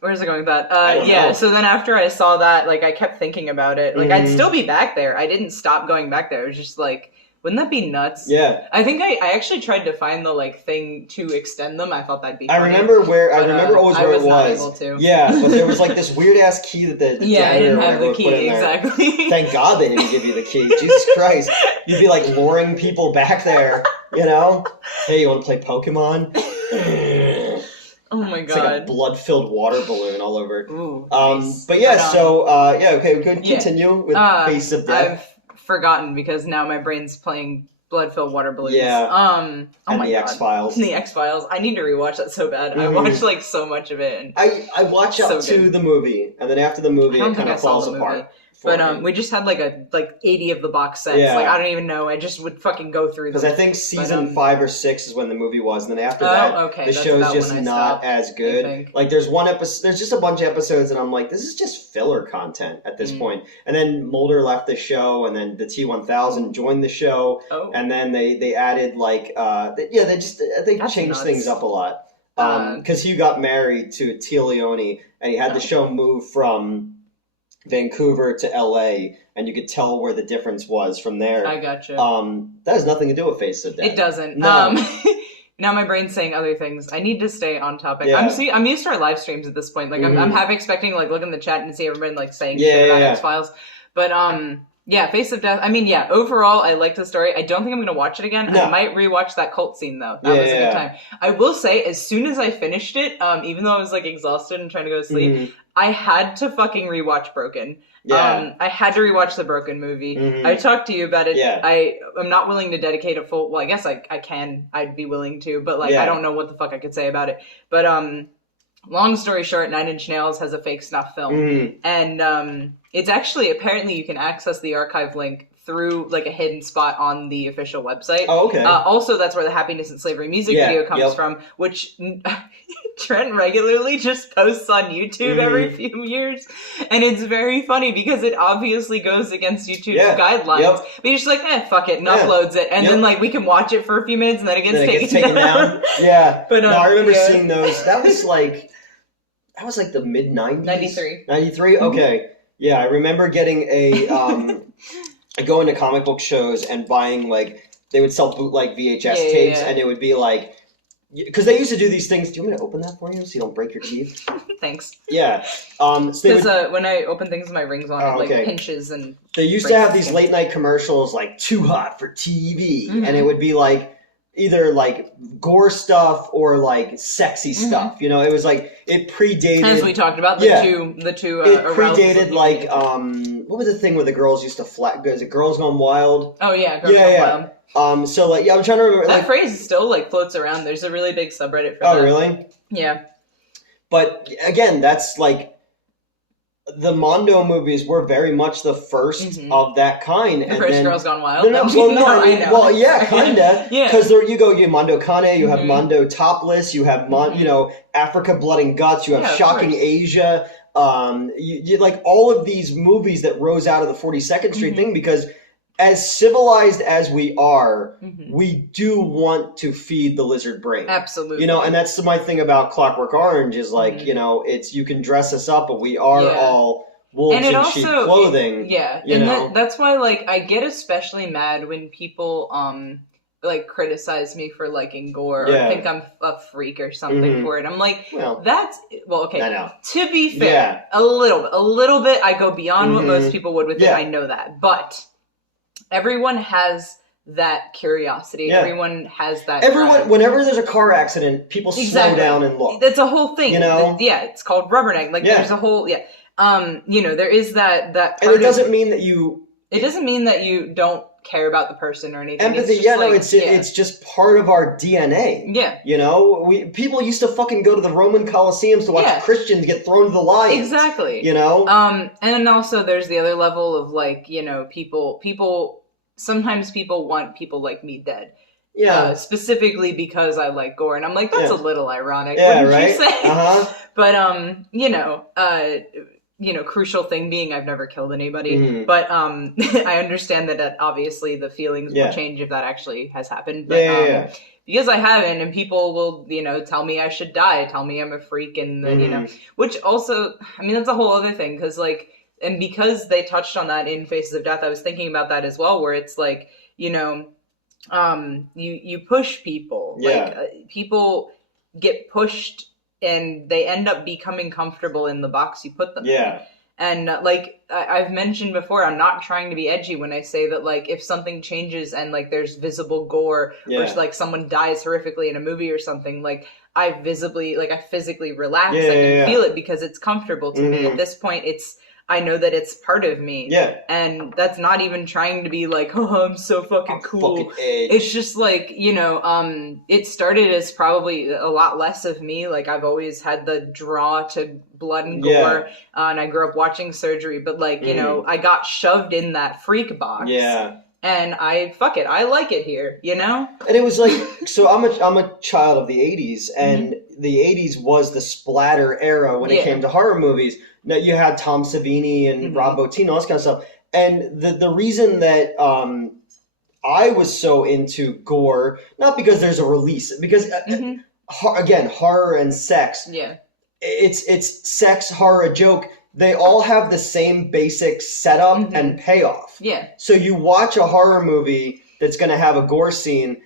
where's it going with that? Yeah. So then after I saw that, like I kept thinking about it. Like I'd still be back there. I didn't stop going back there. It was just like, wouldn't that be nuts? Yeah. I think I actually tried to find the like thing to extend them. I thought that'd be funny. I remember always where it was. Not able to. Yeah, but there was like this weird ass key that the I didn't have the key, exactly. Thank God they didn't give you the key. Jesus Christ. You'd be like luring people back there, you know? Hey, you want to play Pokemon? Oh my God. It's like a blood-filled water balloon all over. Ooh, nice. But yeah, okay, we could continue with Face of Death. I've forgotten because now my brain's playing blood-filled water balloons. Yeah. And the X-Files. The X-Files. I need to rewatch that so bad. I watched like so much of it. And I watch up to the movie, and then after the movie, it kind of falls apart. But we just had like 80 of the box sets. Yeah. Like I don't even know. I just would fucking go through them. Because I think season 5 or 6 is when the movie was, and then after that, the show's just not as good. Like there's one episode, there's just a bunch of episodes, and I'm like, this is just filler content at this point. And then Mulder left the show, and then the T-1000 joined the show, and then they added like they changed things up a lot. Because he got married to Tia Leone, and he had the show move from Vancouver to LA, and you could tell where the difference was from there. I gotcha. That has nothing to do with Face of Death. It doesn't. No. Now my brain's saying other things. I need to stay on topic. Yeah. I'm used to our live streams at this point. Like I'm half expecting like look in the chat and see everybody like saying shit about X-Files. But Face of Death. I mean, overall I liked the story. I don't think I'm gonna watch it again. No. I might rewatch that cult scene though. That was a good time. I will say, as soon as I finished it, even though I was like exhausted and trying to go to sleep, I had to fucking rewatch Broken. Yeah. I had to rewatch the Broken movie. I talked to you about it. Yeah. I'm not willing to dedicate a full... Well, I guess I can. I'd be willing to. But, like, I don't know what the fuck I could say about it. But, long story short, Nine Inch Nails has a fake snuff film. And it's actually... Apparently, you can access the archive link through like a hidden spot on the official website. Oh, okay. Also, that's where the Happiness and Slavery music video comes from, which Trent regularly just posts on YouTube every few years. And it's very funny because it obviously goes against YouTube's guidelines. But he's just like, fuck it, and uploads it. And then like we can watch it for a few minutes and then it gets taken down. Yeah. But no, I remember seeing those. That was like the mid 90s. 93. 93? Okay. Yeah, I remember getting going to comic book shows and buying like, they would sell bootleg VHS tapes and it would be like, because they used to do these things. Do you want me to open that for you so you don't break your teeth? Thanks. Yeah. Because when I open things with my rings on, it like pinches and... They used to have these late night commercials like Too Hot for TV. And it would be like either like gore stuff or like sexy stuff. You know, it was like, it predated... As we talked about, the two it predated like, what was the thing where the girls used to is it Girls Gone Wild? Oh yeah, Girls Gone Wild. So like, I'm trying to remember. That phrase still like floats around. There's a really big subreddit for that. Oh, really? Yeah. But again, that's like, the Mondo movies were very much the first of that kind. The first Girls Gone Wild? I know. Well, yeah, kinda. Because you have Mondo Kane, you have Mondo Topless, you have, you know, Africa Blood and Guts, you have Shocking Asia. You like all of these movies that rose out of the 42nd Street thing, because as civilized as we are, we do want to feed the lizard brain. Absolutely. You know, and that's my thing about Clockwork Orange is like, you know, it's, you can dress us up, but we are all wolves in sheep clothing. That's why, like, I get especially mad when people, like, criticize me for liking gore or think I'm a freak or something for it. I'm like, okay. I know. To be fair, a little bit, I go beyond what most people would with it. I know that. But everyone has that curiosity. Everyone has that. Whenever there's a car accident, people slow down and look. That's a whole thing. You know? It's called rubbernecking. Like, there's a whole, you know, there is that part. And it doesn't mean that you... It doesn't mean that you don't care about the person or anything. Empathy, it's just part of our DNA. Yeah. You know, people used to fucking go to the Roman Colosseums to watch Christians get thrown to the lions. Exactly. You know? And also there's the other level of like, you know, sometimes people want people like me dead. Yeah. Specifically because I like gore. And I'm like, that's a little ironic, wouldn't you say? But, you know, crucial thing being I've never killed anybody. But I understand that obviously the feelings will change if that actually has happened. But because I haven't, and people will, you know, tell me I should die, tell me I'm a freak, and then, you know, which also, I mean, that's a whole other thing, because, like, and because they touched on that in Faces of Death, I was thinking about that as well, where it's like, you know, you push people. Like, people get pushed and they end up becoming comfortable in the box you put them in. And like I've mentioned before, I'm not trying to be edgy when I say that, like, if something changes and like there's visible gore or like someone dies horrifically in a movie or something, like I physically relax. I can feel it because it's comfortable to me. At this point, I know that it's part of me. Yeah. And that's not even trying to be like, oh, I'm so fucking cool. Fucking edge. It's just like, you know, it started as probably a lot less of me. Like, I've always had the draw to blood and gore. And I grew up watching surgery. But, like, you know, I got shoved in that freak box. Yeah. And I like it here, you know? And it was like, so I'm a child of the 80s, and the 80s was the splatter era when it came to horror movies. Now, you had Tom Savini and Rob Bottin, all this kind of stuff. And the reason that I was so into gore, not because there's a release, because, again, horror and sex. Yeah. It's sex, horror, a joke. They all have the same basic setup and payoff. Yeah. So you watch a horror movie that's going to have a gore scene,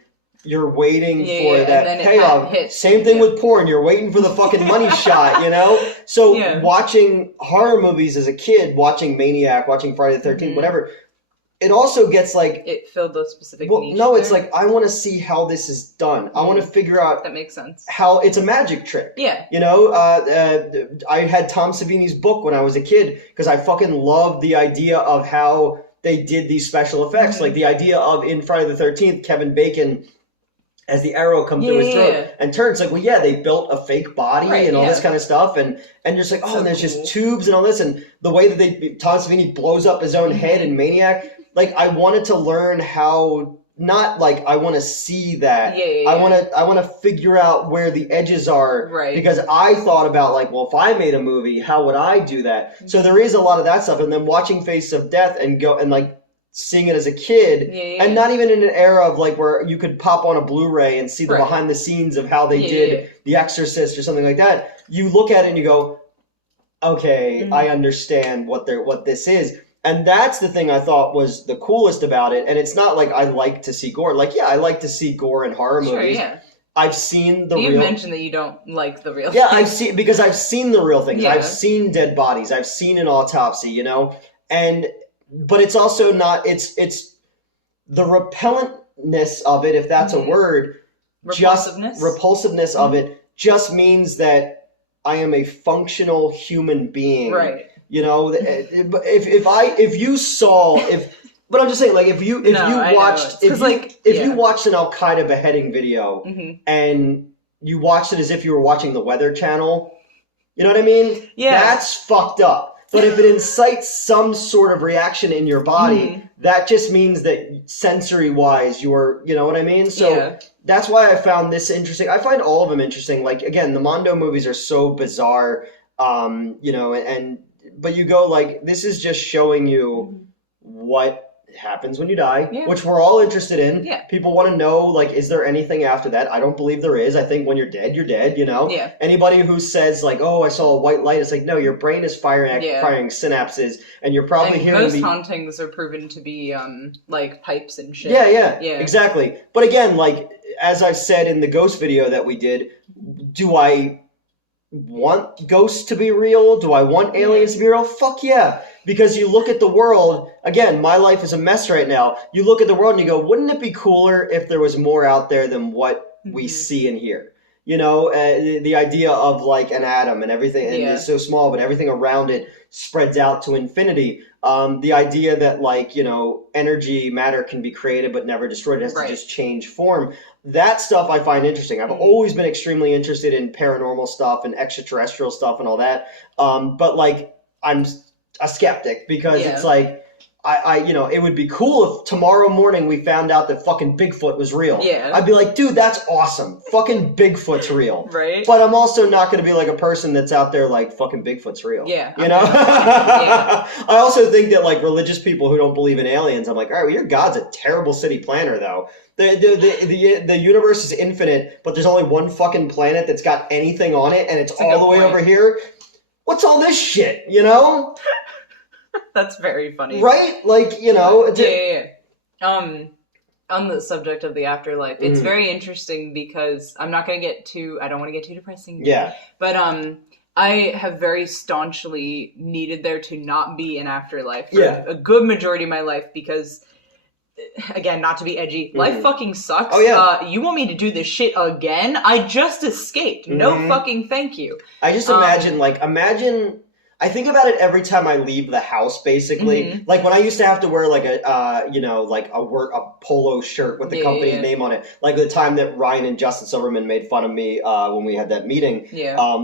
you're waiting for that payoff. Same thing with porn. You're waiting for the fucking money shot, you know? So watching horror movies as a kid, watching Maniac, watching Friday the 13th, whatever, it also gets like... It filled those specific niches. No, it's like, I want to see how this is done. I want to figure out... That makes sense. How it's a magic trick. Yeah. You know, I had Tom Savini's book when I was a kid because I fucking loved the idea of how they did these special effects. Like the idea of, in Friday the 13th, Kevin Bacon... as the arrow comes through his throat and turns, like, well, they built a fake body and all this kind of stuff, and you're just like, oh, and there's just tubes and all this, and the way that Tom Savini blows up his own head in Maniac, like I wanted to learn how. Not like I want to see that. Yeah. I want to figure out where the edges are. Right. Because I thought about like, well, if I made a movie, how would I do that? So there is a lot of that stuff. And then watching Face of Death and like seeing it as a kid, and not even in an era of like where you could pop on a Blu-ray and see the behind the scenes of how they did The Exorcist or something like that. You look at it and you go, okay, I understand what this is. And that's the thing I thought was the coolest about it. And it's not like I like to see gore. Like, yeah, I like to see gore in horror movies. Yeah. I've seen the real... You mentioned that you don't like the real things. Yeah, because I've seen the real things. Yeah. I've seen dead bodies. I've seen an autopsy, you know? But it's also not... It's the repellentness of it, if that's a word. Repulsiveness of it just means that I am a functional human being. Right. You know, but I'm just saying, like, if you watched an Al Qaeda beheading video and you watched it as if you were watching the Weather Channel, you know what I mean? Yeah, that's fucked up. But if it incites some sort of reaction in your body, that just means that sensory-wise, you know what I mean? So that's why I found this interesting. I find all of them interesting. Like, again, the Mondo movies are so bizarre, you know, but you go like, this is just showing you what happens when you die, which we're all interested in. Yeah. People want to know, like, is there anything after that? I don't believe there is. I think when you're dead, you know? Yeah. Anybody who says, like, oh, I saw a white light, it's like, no, your brain is firing synapses, and you're probably hearing most hauntings are proven to be, like, pipes and shit. Yeah, exactly. But again, like, as I've said in the ghost video that we did, do I want ghosts to be real? Do I want aliens to be real? Fuck yeah. Because you look at the world, again, my life is a mess right now. You look at the world and you go, wouldn't it be cooler if there was more out there than what we see and hear? You know, the idea of like an atom and everything, and it's so small, but everything around it spreads out to infinity. The idea that, like, you know, energy, matter can be created but never destroyed. It has to just change form. That stuff I find interesting. I've always been extremely interested in paranormal stuff and extraterrestrial stuff and all that. But, like, I'm a skeptic because it's like, you know, it would be cool if tomorrow morning we found out that fucking Bigfoot was real. Yeah. I'd be like, dude, that's awesome. Fucking Bigfoot's real. Right. But I'm also not going to be like a person that's out there like, fucking Bigfoot's real. Yeah. You know? I also think that, like, religious people who don't believe in aliens, I'm like, all right, well, your God's a terrible city planner, though. The universe is infinite, but there's only one fucking planet that's got anything on it, and it's all the way over here. What's all this shit, you know? That's very funny. Right? Like, you know. On the subject of the afterlife, it's very interesting because I don't want to get too depressing. Yeah. But I have very staunchly needed there to not be an afterlife for a good majority of my life because, again, not to be edgy, life fucking sucks. Oh, yeah. You want me to do this shit again? I just escaped. No fucking thank you. I just imagine... I think about it every time I leave the house, basically. Like, when I used to have to wear, like, a polo shirt with the company's name on it. Like, the time that Ryan and Justin Silverman made fun of me when we had that meeting.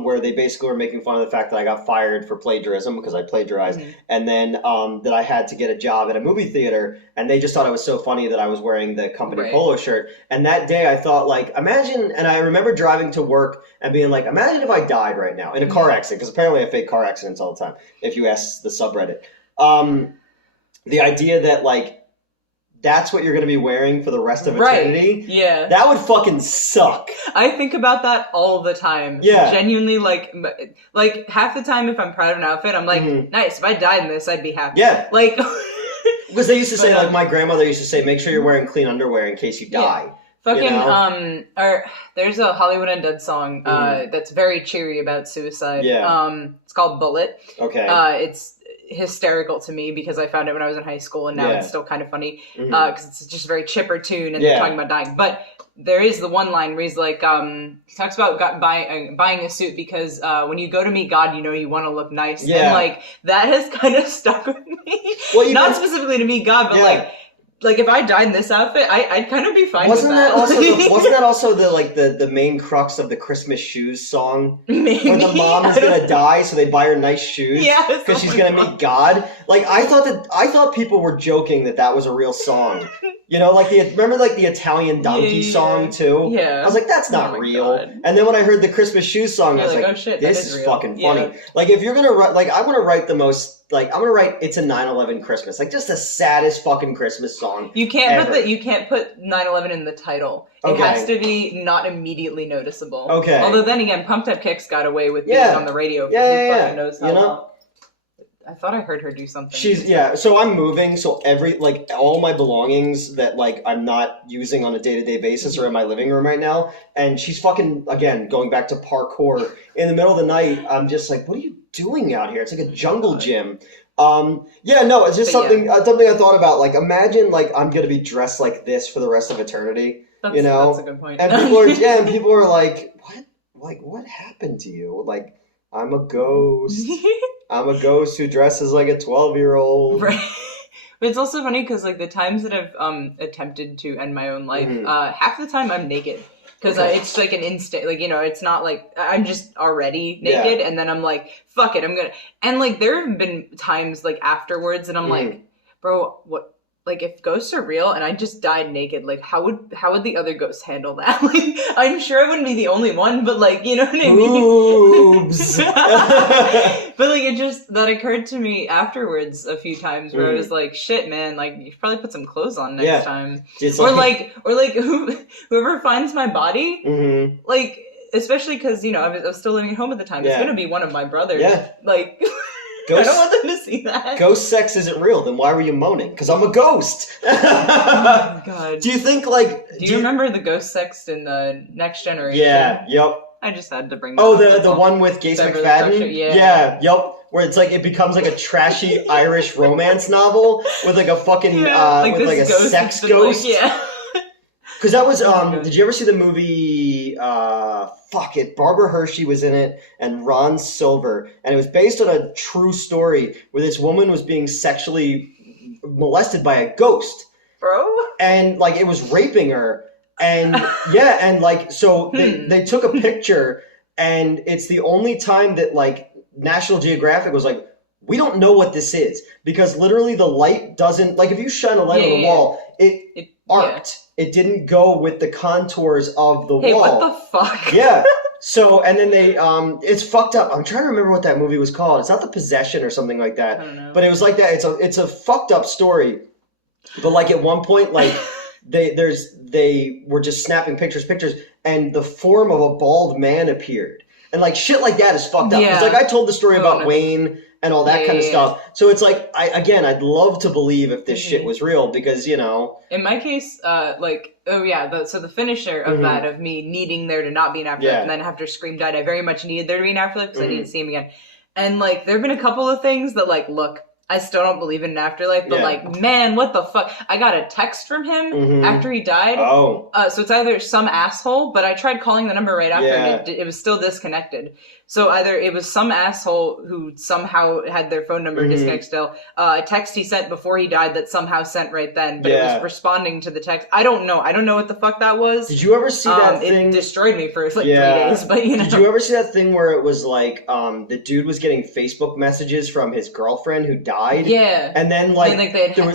Where they basically were making fun of the fact that I got fired for plagiarism because I plagiarized. And then that I had to get a job at a movie theater. And they just thought it was so funny that I was wearing the company polo shirt. And that day I thought, like, imagine... And I remember driving to work and being like, imagine if I died right now in a car accident. Because apparently I have fake car accidents all the time, if you ask the subreddit. The idea that, like, that's what you're going to be wearing for the rest of eternity. Yeah. That would fucking suck. I think about that all the time. Yeah. Genuinely, like half the time if I'm proud of an outfit, I'm like, nice, if I died in this, I'd be happy. Yeah. Like... Because they used to say, like, my grandmother used to say, make sure you're wearing clean underwear in case you die. Fucking, you know? There's a Hollywood Undead song that's very cheery about suicide. Yeah. It's called Bullet. Okay. It's hysterical to me because I found it when I was in high school and now it's still kind of funny because it's just a very chipper tune and they're talking about dying. But there is the one line where he's like, he talks about buying a suit because when you go to meet God, you know you want to look nice. Yeah. And, like, that has kind of stuck with me. Well, not specifically to meet God, but, like, like if I died in this outfit, I'd kind of be fine Wasn't with that that. also wasn't that also the main crux of the Christmas shoes song? Maybe. Where the mom is gonna die, so they buy her nice shoes because she's gonna meet God. Like I thought people were joking that was a real song. You know, like remember like the Italian donkey song too? Yeah. I was like, that's not real. God. And then when I heard the Christmas shoes song, I was like, oh shit, this is fucking funny. Yeah. Like if you're gonna write, like I want to write the most. Like I'm gonna write "It's a 9/11 Christmas," like just the saddest fucking Christmas song. You can't put 9/11 in the title. It has to be not immediately noticeable. Okay. Although then again, Pumped Up Kicks got away with being on the radio. For who fucking knows how long. I thought I heard her do something. So I'm moving, so all my belongings that like I'm not using on a day-to-day basis are in my living room right now, and she's fucking again going back to parkour in the middle of the night. I'm just like, what are you doing out here? It's like a jungle gym. It's just something I thought about. Like imagine like I'm gonna be dressed like this for the rest of eternity. That's a good point. And people are like, what? Like what happened to you? Like I'm a ghost. I'm a ghost who dresses like a 12-year-old. Right. But it's also funny because like the times that I've attempted to end my own life, half the time I'm naked. Because it's like an instant, like, you know, it's not like I'm just already naked and then I'm like, fuck it, I'm gonna. And like there have been times like afterwards and I'm like, bro, what? Like if ghosts are real and I just died naked, like how would the other ghosts handle that? Like I'm sure I wouldn't be the only one, but like you know what I mean? Boobs. But like it just that occurred to me afterwards a few times where I was like, shit, man, like you should probably put some clothes on next time. Or like whoever finds my body, like especially because you know I was still living at home at the time. It's gonna be one of my brothers. Yeah. Like. I don't want them to see that. Ghost sex isn't real, then why were you moaning? Because I'm a ghost! Oh my god. Do you think, like... Do you remember the ghost sex in the Next Generation? Yeah, yep. I just had to bring that up. The one with Gates McFadden? Yeah, yep. Where it's like, it becomes like a trashy Irish romance novel with like a fucking, with like a sex ghost. Like, yeah. Because that was, did you ever see the movie, Barbara Hershey was in it, and Ron Silver, and it was based on a true story where this woman was being sexually molested by a ghost. Bro? And, like, it was raping her, and, yeah, and, like, so they took a picture, and it's the only time that, like, National Geographic was like, we don't know what this is, because literally the light doesn't, like, if you shine a light on the wall, it arced. It didn't go with the contours of the wall. Hey, what the fuck? Yeah. So, and then they, it's fucked up. I'm trying to remember what that movie was called. It's not The Possession or something like that. I don't know. But it was like that. It's a fucked up story. But like at one point, like they were just snapping pictures, and the form of a bald man appeared. And like shit like that is fucked up. It's like I told the story about Wayne and all that kind of stuff. So it's like, I'd love to believe if this shit was real because, you know. In my case, so the finisher of that, of me needing there to not be an afterlife, and then after Scream died, I very much needed there to be an afterlife because I needed to see him again. And, like, there have been a couple of things that, like, look, I still don't believe in an afterlife, but like, man, what the fuck? I got a text from him after he died. Oh. So it's either some asshole, but I tried calling the number right after and it was still disconnected. So either it was some asshole who somehow had their phone number disconnected still, a text he sent before he died that somehow sent right then, but it was responding to the text. I don't know. I don't know what the fuck that was. Did you ever see that thing? It destroyed me for like 3 days, but you know. Did you ever see that thing where it was like, the dude was getting Facebook messages from his girlfriend who died? Yeah. And then like...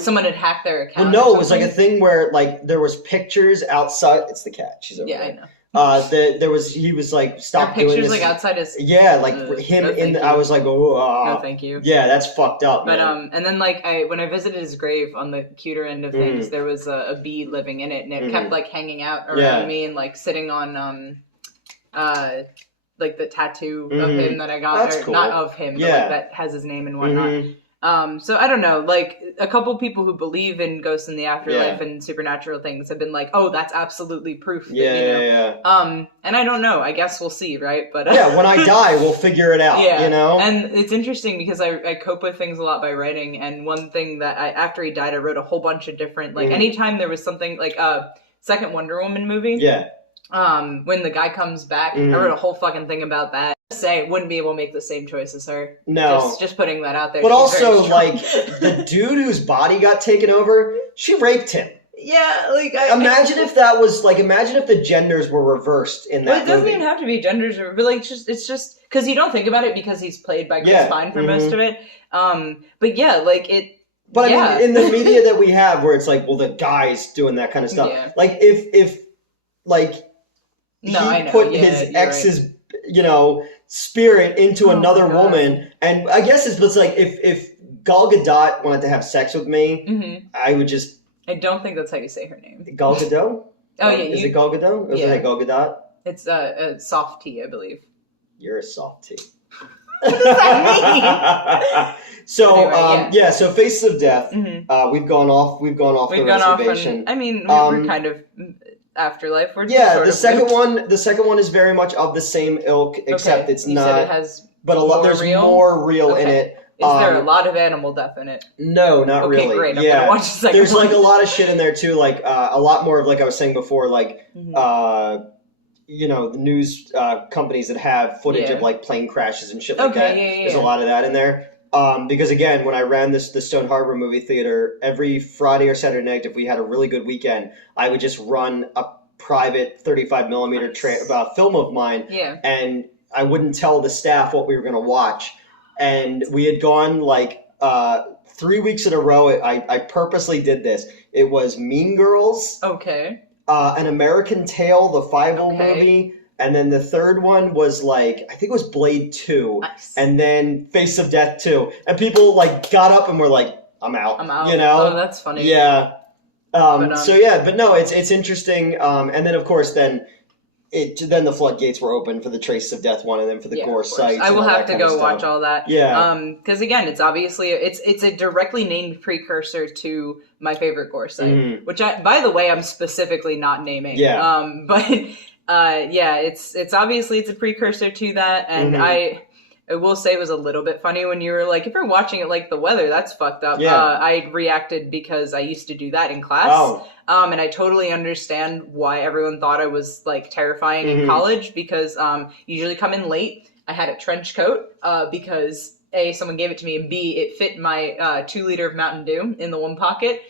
someone had hacked their account. Well, no, it was like a thing where like there was pictures outside... It's the cat. She's over there. I know. He was like, stop doing this. Pictures like outside his... Yeah, like him in the... I was like, no thank you. Yeah, that's fucked up, but, man. And then like, when I visited his grave on the cuter end of things, there was a bee living in it, and it kept like hanging out around me and like sitting on, like the tattoo of him that I got. That's cool. Not of him, but like that has his name and whatnot. So I don't know, like a couple people who believe in ghosts in the afterlife and supernatural things have been like, oh, that's absolutely proof that, you know. And I don't know, I guess we'll see, right? But when I die, we'll figure it out, you know? And it's interesting because I cope with things a lot by writing, and one thing that after he died, I wrote a whole bunch of different, like anytime there was something, like second Wonder Woman movie. when the guy comes back. I wrote a whole fucking thing about that. Say wouldn't be able to make the same choice as her. No. Just putting that out there. But she's also, like, the dude whose body got taken over, she raped him. Yeah, like imagine if the genders were reversed in that movie. But it doesn't even have to be genders, but like it's just because you don't think about it because he's played by Chris Pine for most of it. But yeah, like it. But I mean, in the media that we have, where it's like, well, the guy's doing that kind of stuff. Yeah. Like if like he put his ex's right. spirit into another woman, and I guess it's like if Gal Gadot wanted to have sex with me, I would just. I don't think that's how you say her name. Gal Gadot? Oh, yeah. Is it Gal Gadot? Or is it Gal Gadot? It's a soft T, I believe. You're a soft T. What does that mean? So, anyway, so Faces of Death. We've gone off the reservation. We're kind of afterlife. The second one is very much of the same ilk, except it's you not. Said it has but there's more real in it. Is there a lot of animal death in it? No, not really. Okay, great. I'm gonna watch the second There's one. like a lot of shit in there too, like a lot more of, like I was saying before, like the news companies that have footage of like plane crashes and shit like that. There's a lot of that in there. Because again, when I ran the Stone Harbor movie theater, every Friday or Saturday night, if we had a really good weekend, I would just run a private 35 millimeter film of mine, and I wouldn't tell the staff what we were going to watch. And we had gone like 3 weeks in a row. I purposely did this. It was Mean Girls. Okay. An American Tail, the 5-0 movie. And then the third one was like, I think it was Blade 2. Nice. And then Face of Death 2. And people like got up and were like, I'm out. Oh, that's funny. Yeah. But no, it's interesting. And then of course then the floodgates were open for the Traces of Death one, and then for the Gore sites. I will have to go watch all that. Yeah. Because again, it's obviously it's a directly named precursor to my favorite Gore site, which by the way, I'm specifically not naming. Yeah. It's obviously it's a precursor to that, and I will say it was a little bit funny when you were like, if you're watching it like the weather, that's fucked up. Yeah. I reacted because I used to do that in class. Oh. And I totally understand why everyone thought I was like terrifying in college, because usually come in late. I had a trench coat because A, someone gave it to me, and B, it fit my 2-liter of Mountain Dew in the one pocket.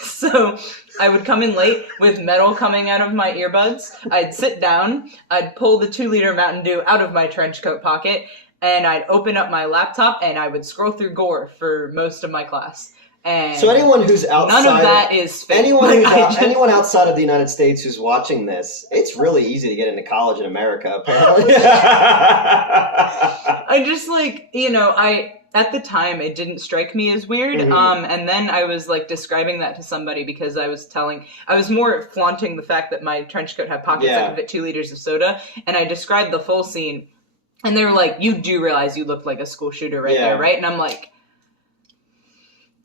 So I would come in late with metal coming out of my earbuds. I'd sit down, I'd pull the 2-liter Mountain Dew out of my trench coat pocket, and I'd open up my laptop and I would scroll through Gore for most of my class. And so anyone who's outside, none of that is fake. Anyone outside of the United States who's watching this, it's really easy to get into college in America, apparently. I just at the time it didn't strike me as weird. And then I was like describing that to somebody because I was more flaunting the fact that my trench coat had pockets that could fit 2 liters of soda, and I described the full scene, and they were like, "You do realize you look like a school shooter there, right?" And I'm like,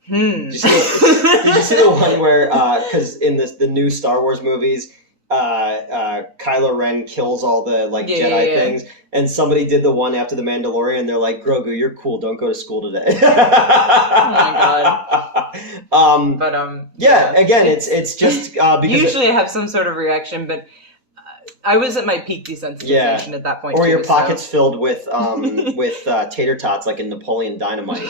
Did you see the one where, because in the new Star Wars movies, Kylo Ren kills all the Jedi things, and somebody did the one after the Mandalorian. They're like, "Grogu, you're cool. Don't go to school today." Oh my god. Again, it's just because usually I have some sort of reaction, but I was at my peak desensitization at that point. Or your pockets filled with tater tots, like in Napoleon Dynamite.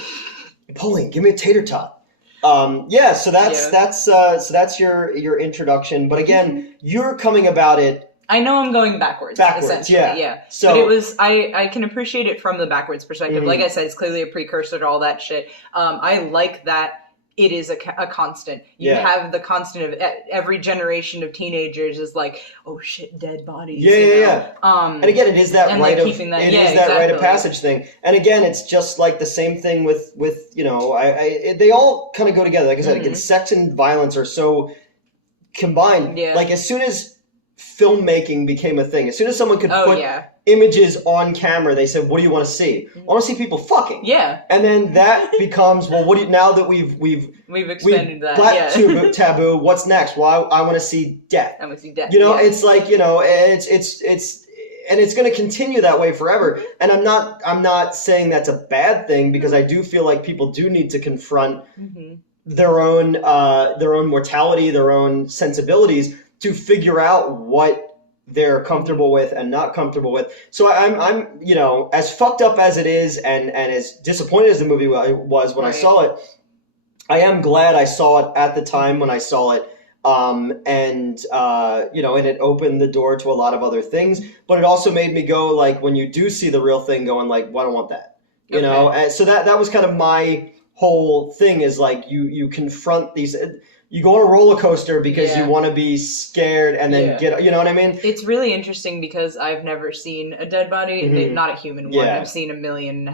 Napoleon, give me a tater tot. So that's your introduction. But again, you're coming about it. I know I'm going backwards essentially. Yeah. So, but it was I can appreciate it from the backwards perspective. Like I said, it's clearly a precursor to all that shit. I like that it is a constant. You have the constant of every generation of teenagers is like, oh shit, dead bodies. And again, it is that rite of passage thing. And again, it's just like the same thing with they all kind of go together. Like I said, again, sex and violence are so combined. Yeah. Like as soon as filmmaking became a thing, as soon as someone could put images on camera, they said, "What do you want to see?" I want to see people fucking. Yeah. And then that becomes, well, now that we've expanded that. Black taboo. What's next? Well, I want to see death. I want to see death. It's like it's going to continue that way forever. And I'm not saying that's a bad thing, because I do feel like people do need to confront their own mortality, their own sensibilities. to figure out what they're comfortable with and not comfortable with. So I'm you know, as fucked up as it is and as disappointed as the movie was when I saw it, I am glad I saw it at the time when I saw it. You know, and it opened the door to a lot of other things, but it also made me go, like, when you do see the real thing, going like, well, I don't want that, you know? And so that was kind of my whole thing, is like, you confront these, you go on a roller coaster because you want to be scared and then get, you know what I mean? It's really interesting because I've never seen a dead body, not a human one. I've seen 1.5 million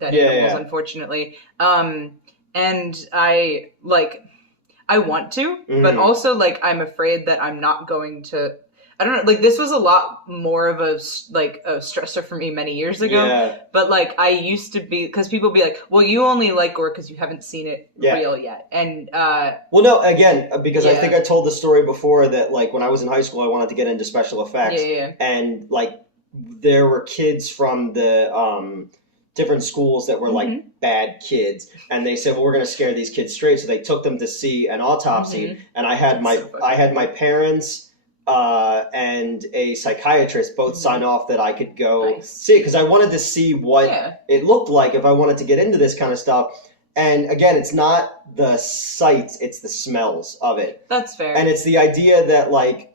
dead animals, unfortunately. And I want to, but also, like, I'm afraid that I'm not going to, I don't know, like, this was a lot more of a stressor for me many years ago, but, like, I used to be, because people be like, well, you only like gore because you haven't seen it real yet, and, well, no, again, because I think I told the story before that, like, when I was in high school, I wanted to get into special effects, and, like, there were kids from the, different schools that were like bad kids, and they said, well, we're going to scare these kids straight, so they took them to see an autopsy, and I had my parents and a psychiatrist both sign off that I could go see it, because I wanted to see what it looked like if I wanted to get into this kind of stuff. And again, it's not the sights, it's the smells of it. That's fair. And it's the idea that, like,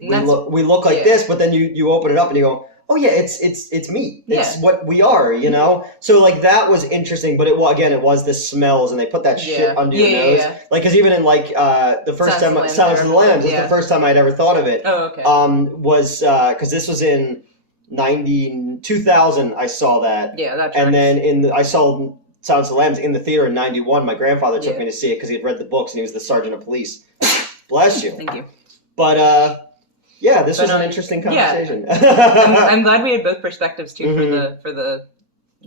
we look like this, but then you open it up and you go, oh yeah, it's meat. It's what we are, you know? So, like, that was interesting, but it was the smells, and they put that shit under your nose. Like, because even in, like, the first time, Silence of the Lambs was the first time I'd ever thought of it. Oh, okay. Was, because this was in 2000, I saw that. Yeah, that's And then I saw Silence of the Lambs in the theater in 91. My grandfather took me to see it because he had read the books, and he was the sergeant of police. Bless you. Thank you. But, yeah, this was an interesting conversation. I'm glad we had both perspectives too for the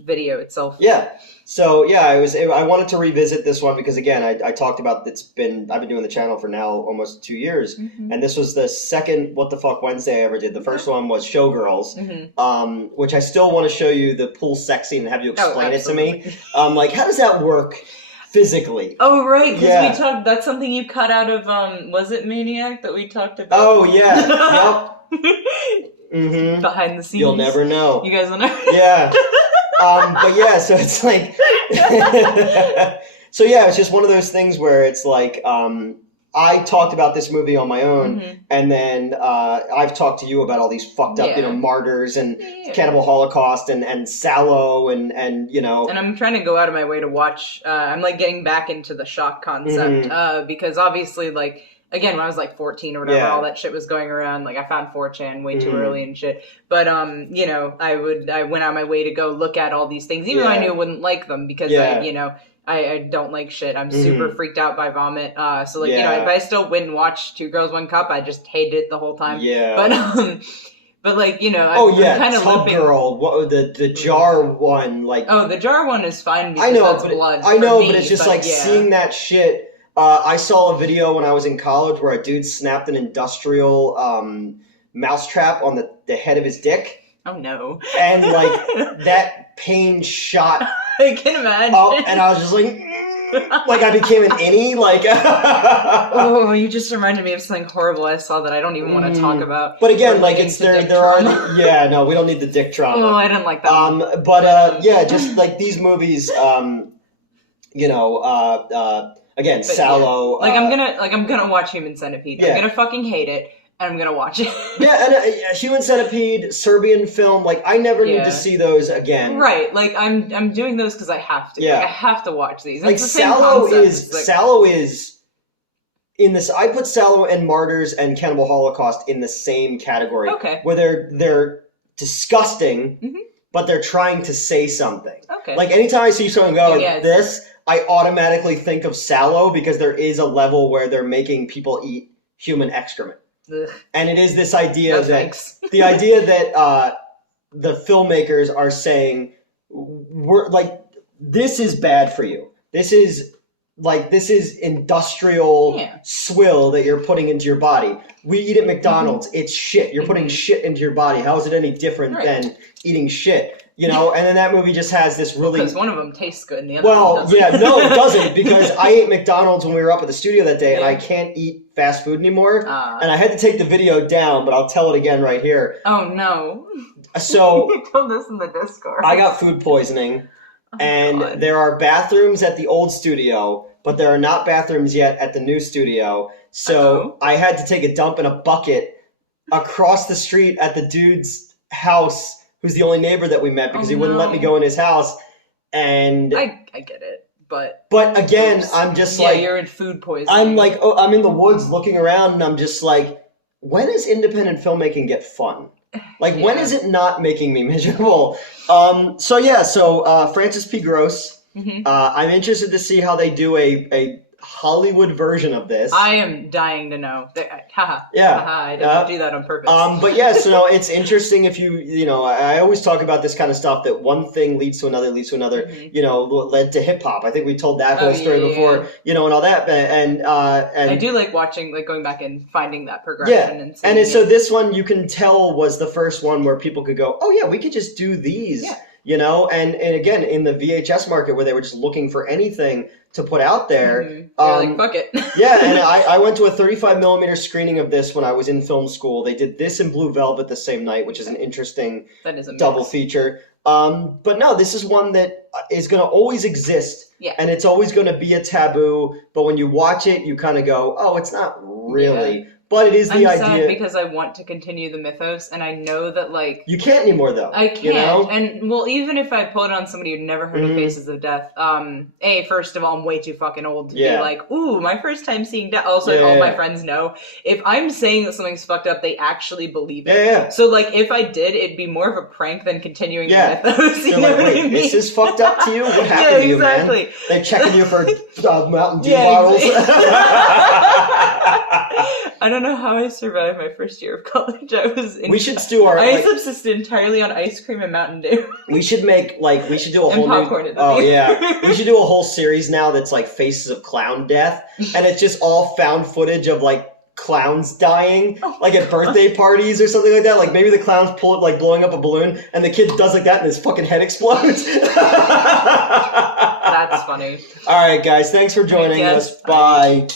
video itself. Yeah. So yeah, I wanted to revisit this one because, again, I talked about I've been doing the channel for now almost 2 years, and this was the second What the Fuck Wednesday I ever did. The first one was Showgirls, which I still want to show you the pool sex scene and have you explain it to me. Like, how does that work physically? Oh, right, because we talked, that's something you cut out of, was it Maniac that we talked about? Oh, yeah. Yep. Behind the scenes. You'll never know. You guys will know. Yeah. But yeah, so it's like, so yeah, it's just one of those things where it's like, I talked about this movie on my own, and then I've talked to you about all these fucked up, you know, martyrs and Cannibal Holocaust and Sallow and you know. And I'm trying to go out of my way to watch. I'm like getting back into the shock concept because obviously, like, again, when I was like 14 or whatever, all that shit was going around. Like, I found 4chan way too early and shit. But you know, I went out of my way to go look at all these things, even though I knew I wouldn't like them because you know. I don't like shit. I'm super freaked out by vomit. So, like, you know, if I still wouldn't watch Two Girls, One Cup, I just hated it the whole time. Yeah. But like, you know, I'm kind of Tub Girl, the jar one, like. Oh, the jar one is fine because that's blood. I know, but it's just like seeing that shit. I saw a video when I was in college where a dude snapped an industrial mousetrap on the head of his dick. Oh no. And like that pain shot. I can imagine. And I was just like I became an innie, like. Oh, you just reminded me of something horrible I saw that I don't even want to talk about. But again, like, it's there are no, we don't need the dick trauma. Oh, I didn't like that. But yeah, just like these movies, you know, again, Sallow. Like, I'm gonna watch Human Centipede. I'm gonna fucking hate it. And I'm gonna watch it. And Human Centipede, Serbian film, like, I never need to see those again. Right, like, I'm doing those because I have to. Like, I have to watch these. Like, it's the Sallow same Sallow is in this. I put Sallow and Martyrs and Cannibal Holocaust in the same category. Okay. Where they're disgusting, but they're trying to say something. Okay. Like, anytime I see someone go this, I automatically think of Sallow because there is a level where they're making people eat human excrement. Ugh. And it is this idea the idea that the filmmakers are saying, we're like, this is bad for you. This is industrial swill that you're putting into your body. We eat at McDonald's. It's shit. You're putting shit into your body. How is it any different than eating shit? you know, and then that movie just has this really... Because one of them tastes good and the other one doesn't. Yeah, no, it doesn't, because I ate McDonald's when we were up at the studio that day, and I can't eat fast food anymore, and I had to take the video down, but I'll tell it again right here. Oh, no. So... You told this in the Discord. I got food poisoning, and there are bathrooms at the old studio, but there are not bathrooms yet at the new studio, so I had to take a dump in a bucket across the street at the dude's house, who's the only neighbor that we met, because he wouldn't let me go in his house, and... I get it, but... But again, I'm just like... Yeah, you're in food poisoning. I'm like, I'm in the woods looking around, and I'm just like, when does independent filmmaking get fun? Like, when is it not making me miserable? So Francis P. Gross, I'm interested to see how they do a Hollywood version of this. I am dying to know. Haha. Yeah. Haha, I didn't do that on purpose. But yeah, so it's interesting if you know, I always talk about this kind of stuff, that one thing leads to another, you know, led to hip hop. I think we told that whole story before, you know, and all that. And I do like watching, like going back and finding that progression. Yeah. And so this one you can tell was the first one where people could go, oh yeah, we could just do these. Yeah. You know, and again, in the VHS market where they were just looking for anything to put out there. Like, fuck it. Yeah, and I went to a 35mm screening of this when I was in film school. They did this and Blue Velvet the same night, which is an interesting double feature. But no, this is one that is going to always exist. Yeah. And it's always going to be a taboo. But when you watch it, you kind of go, oh, it's not really. Yeah. But it is the idea. I'm sad because I want to continue the mythos, and I know that, like... You can't anymore, though. I can't. You know? And, well, even if I pull it on somebody who'd never heard of Faces of Death, first of all, I'm way too fucking old to be like, ooh, my first time seeing death. Also, all my friends know. If I'm saying that something's fucked up, they actually believe it. Yeah. So, like, if I did, it'd be more of a prank than continuing the mythos. You know what I mean? This is fucked up to you? What happened to you, man? They're checking you for Mountain Dew bottles. I don't know how I survived my first year of college. We should do our... I subsisted entirely on ice cream and Mountain Dew. We should do a whole popcorn we should do a whole series now that's like Faces of Clown Death, and it's just all found footage of like clowns dying, like at birthday parties or something like that. Like maybe the clowns pull it, like blowing up a balloon, and the kid does like that and his fucking head explodes. That's funny. All right, guys, thanks for joining us. Bye.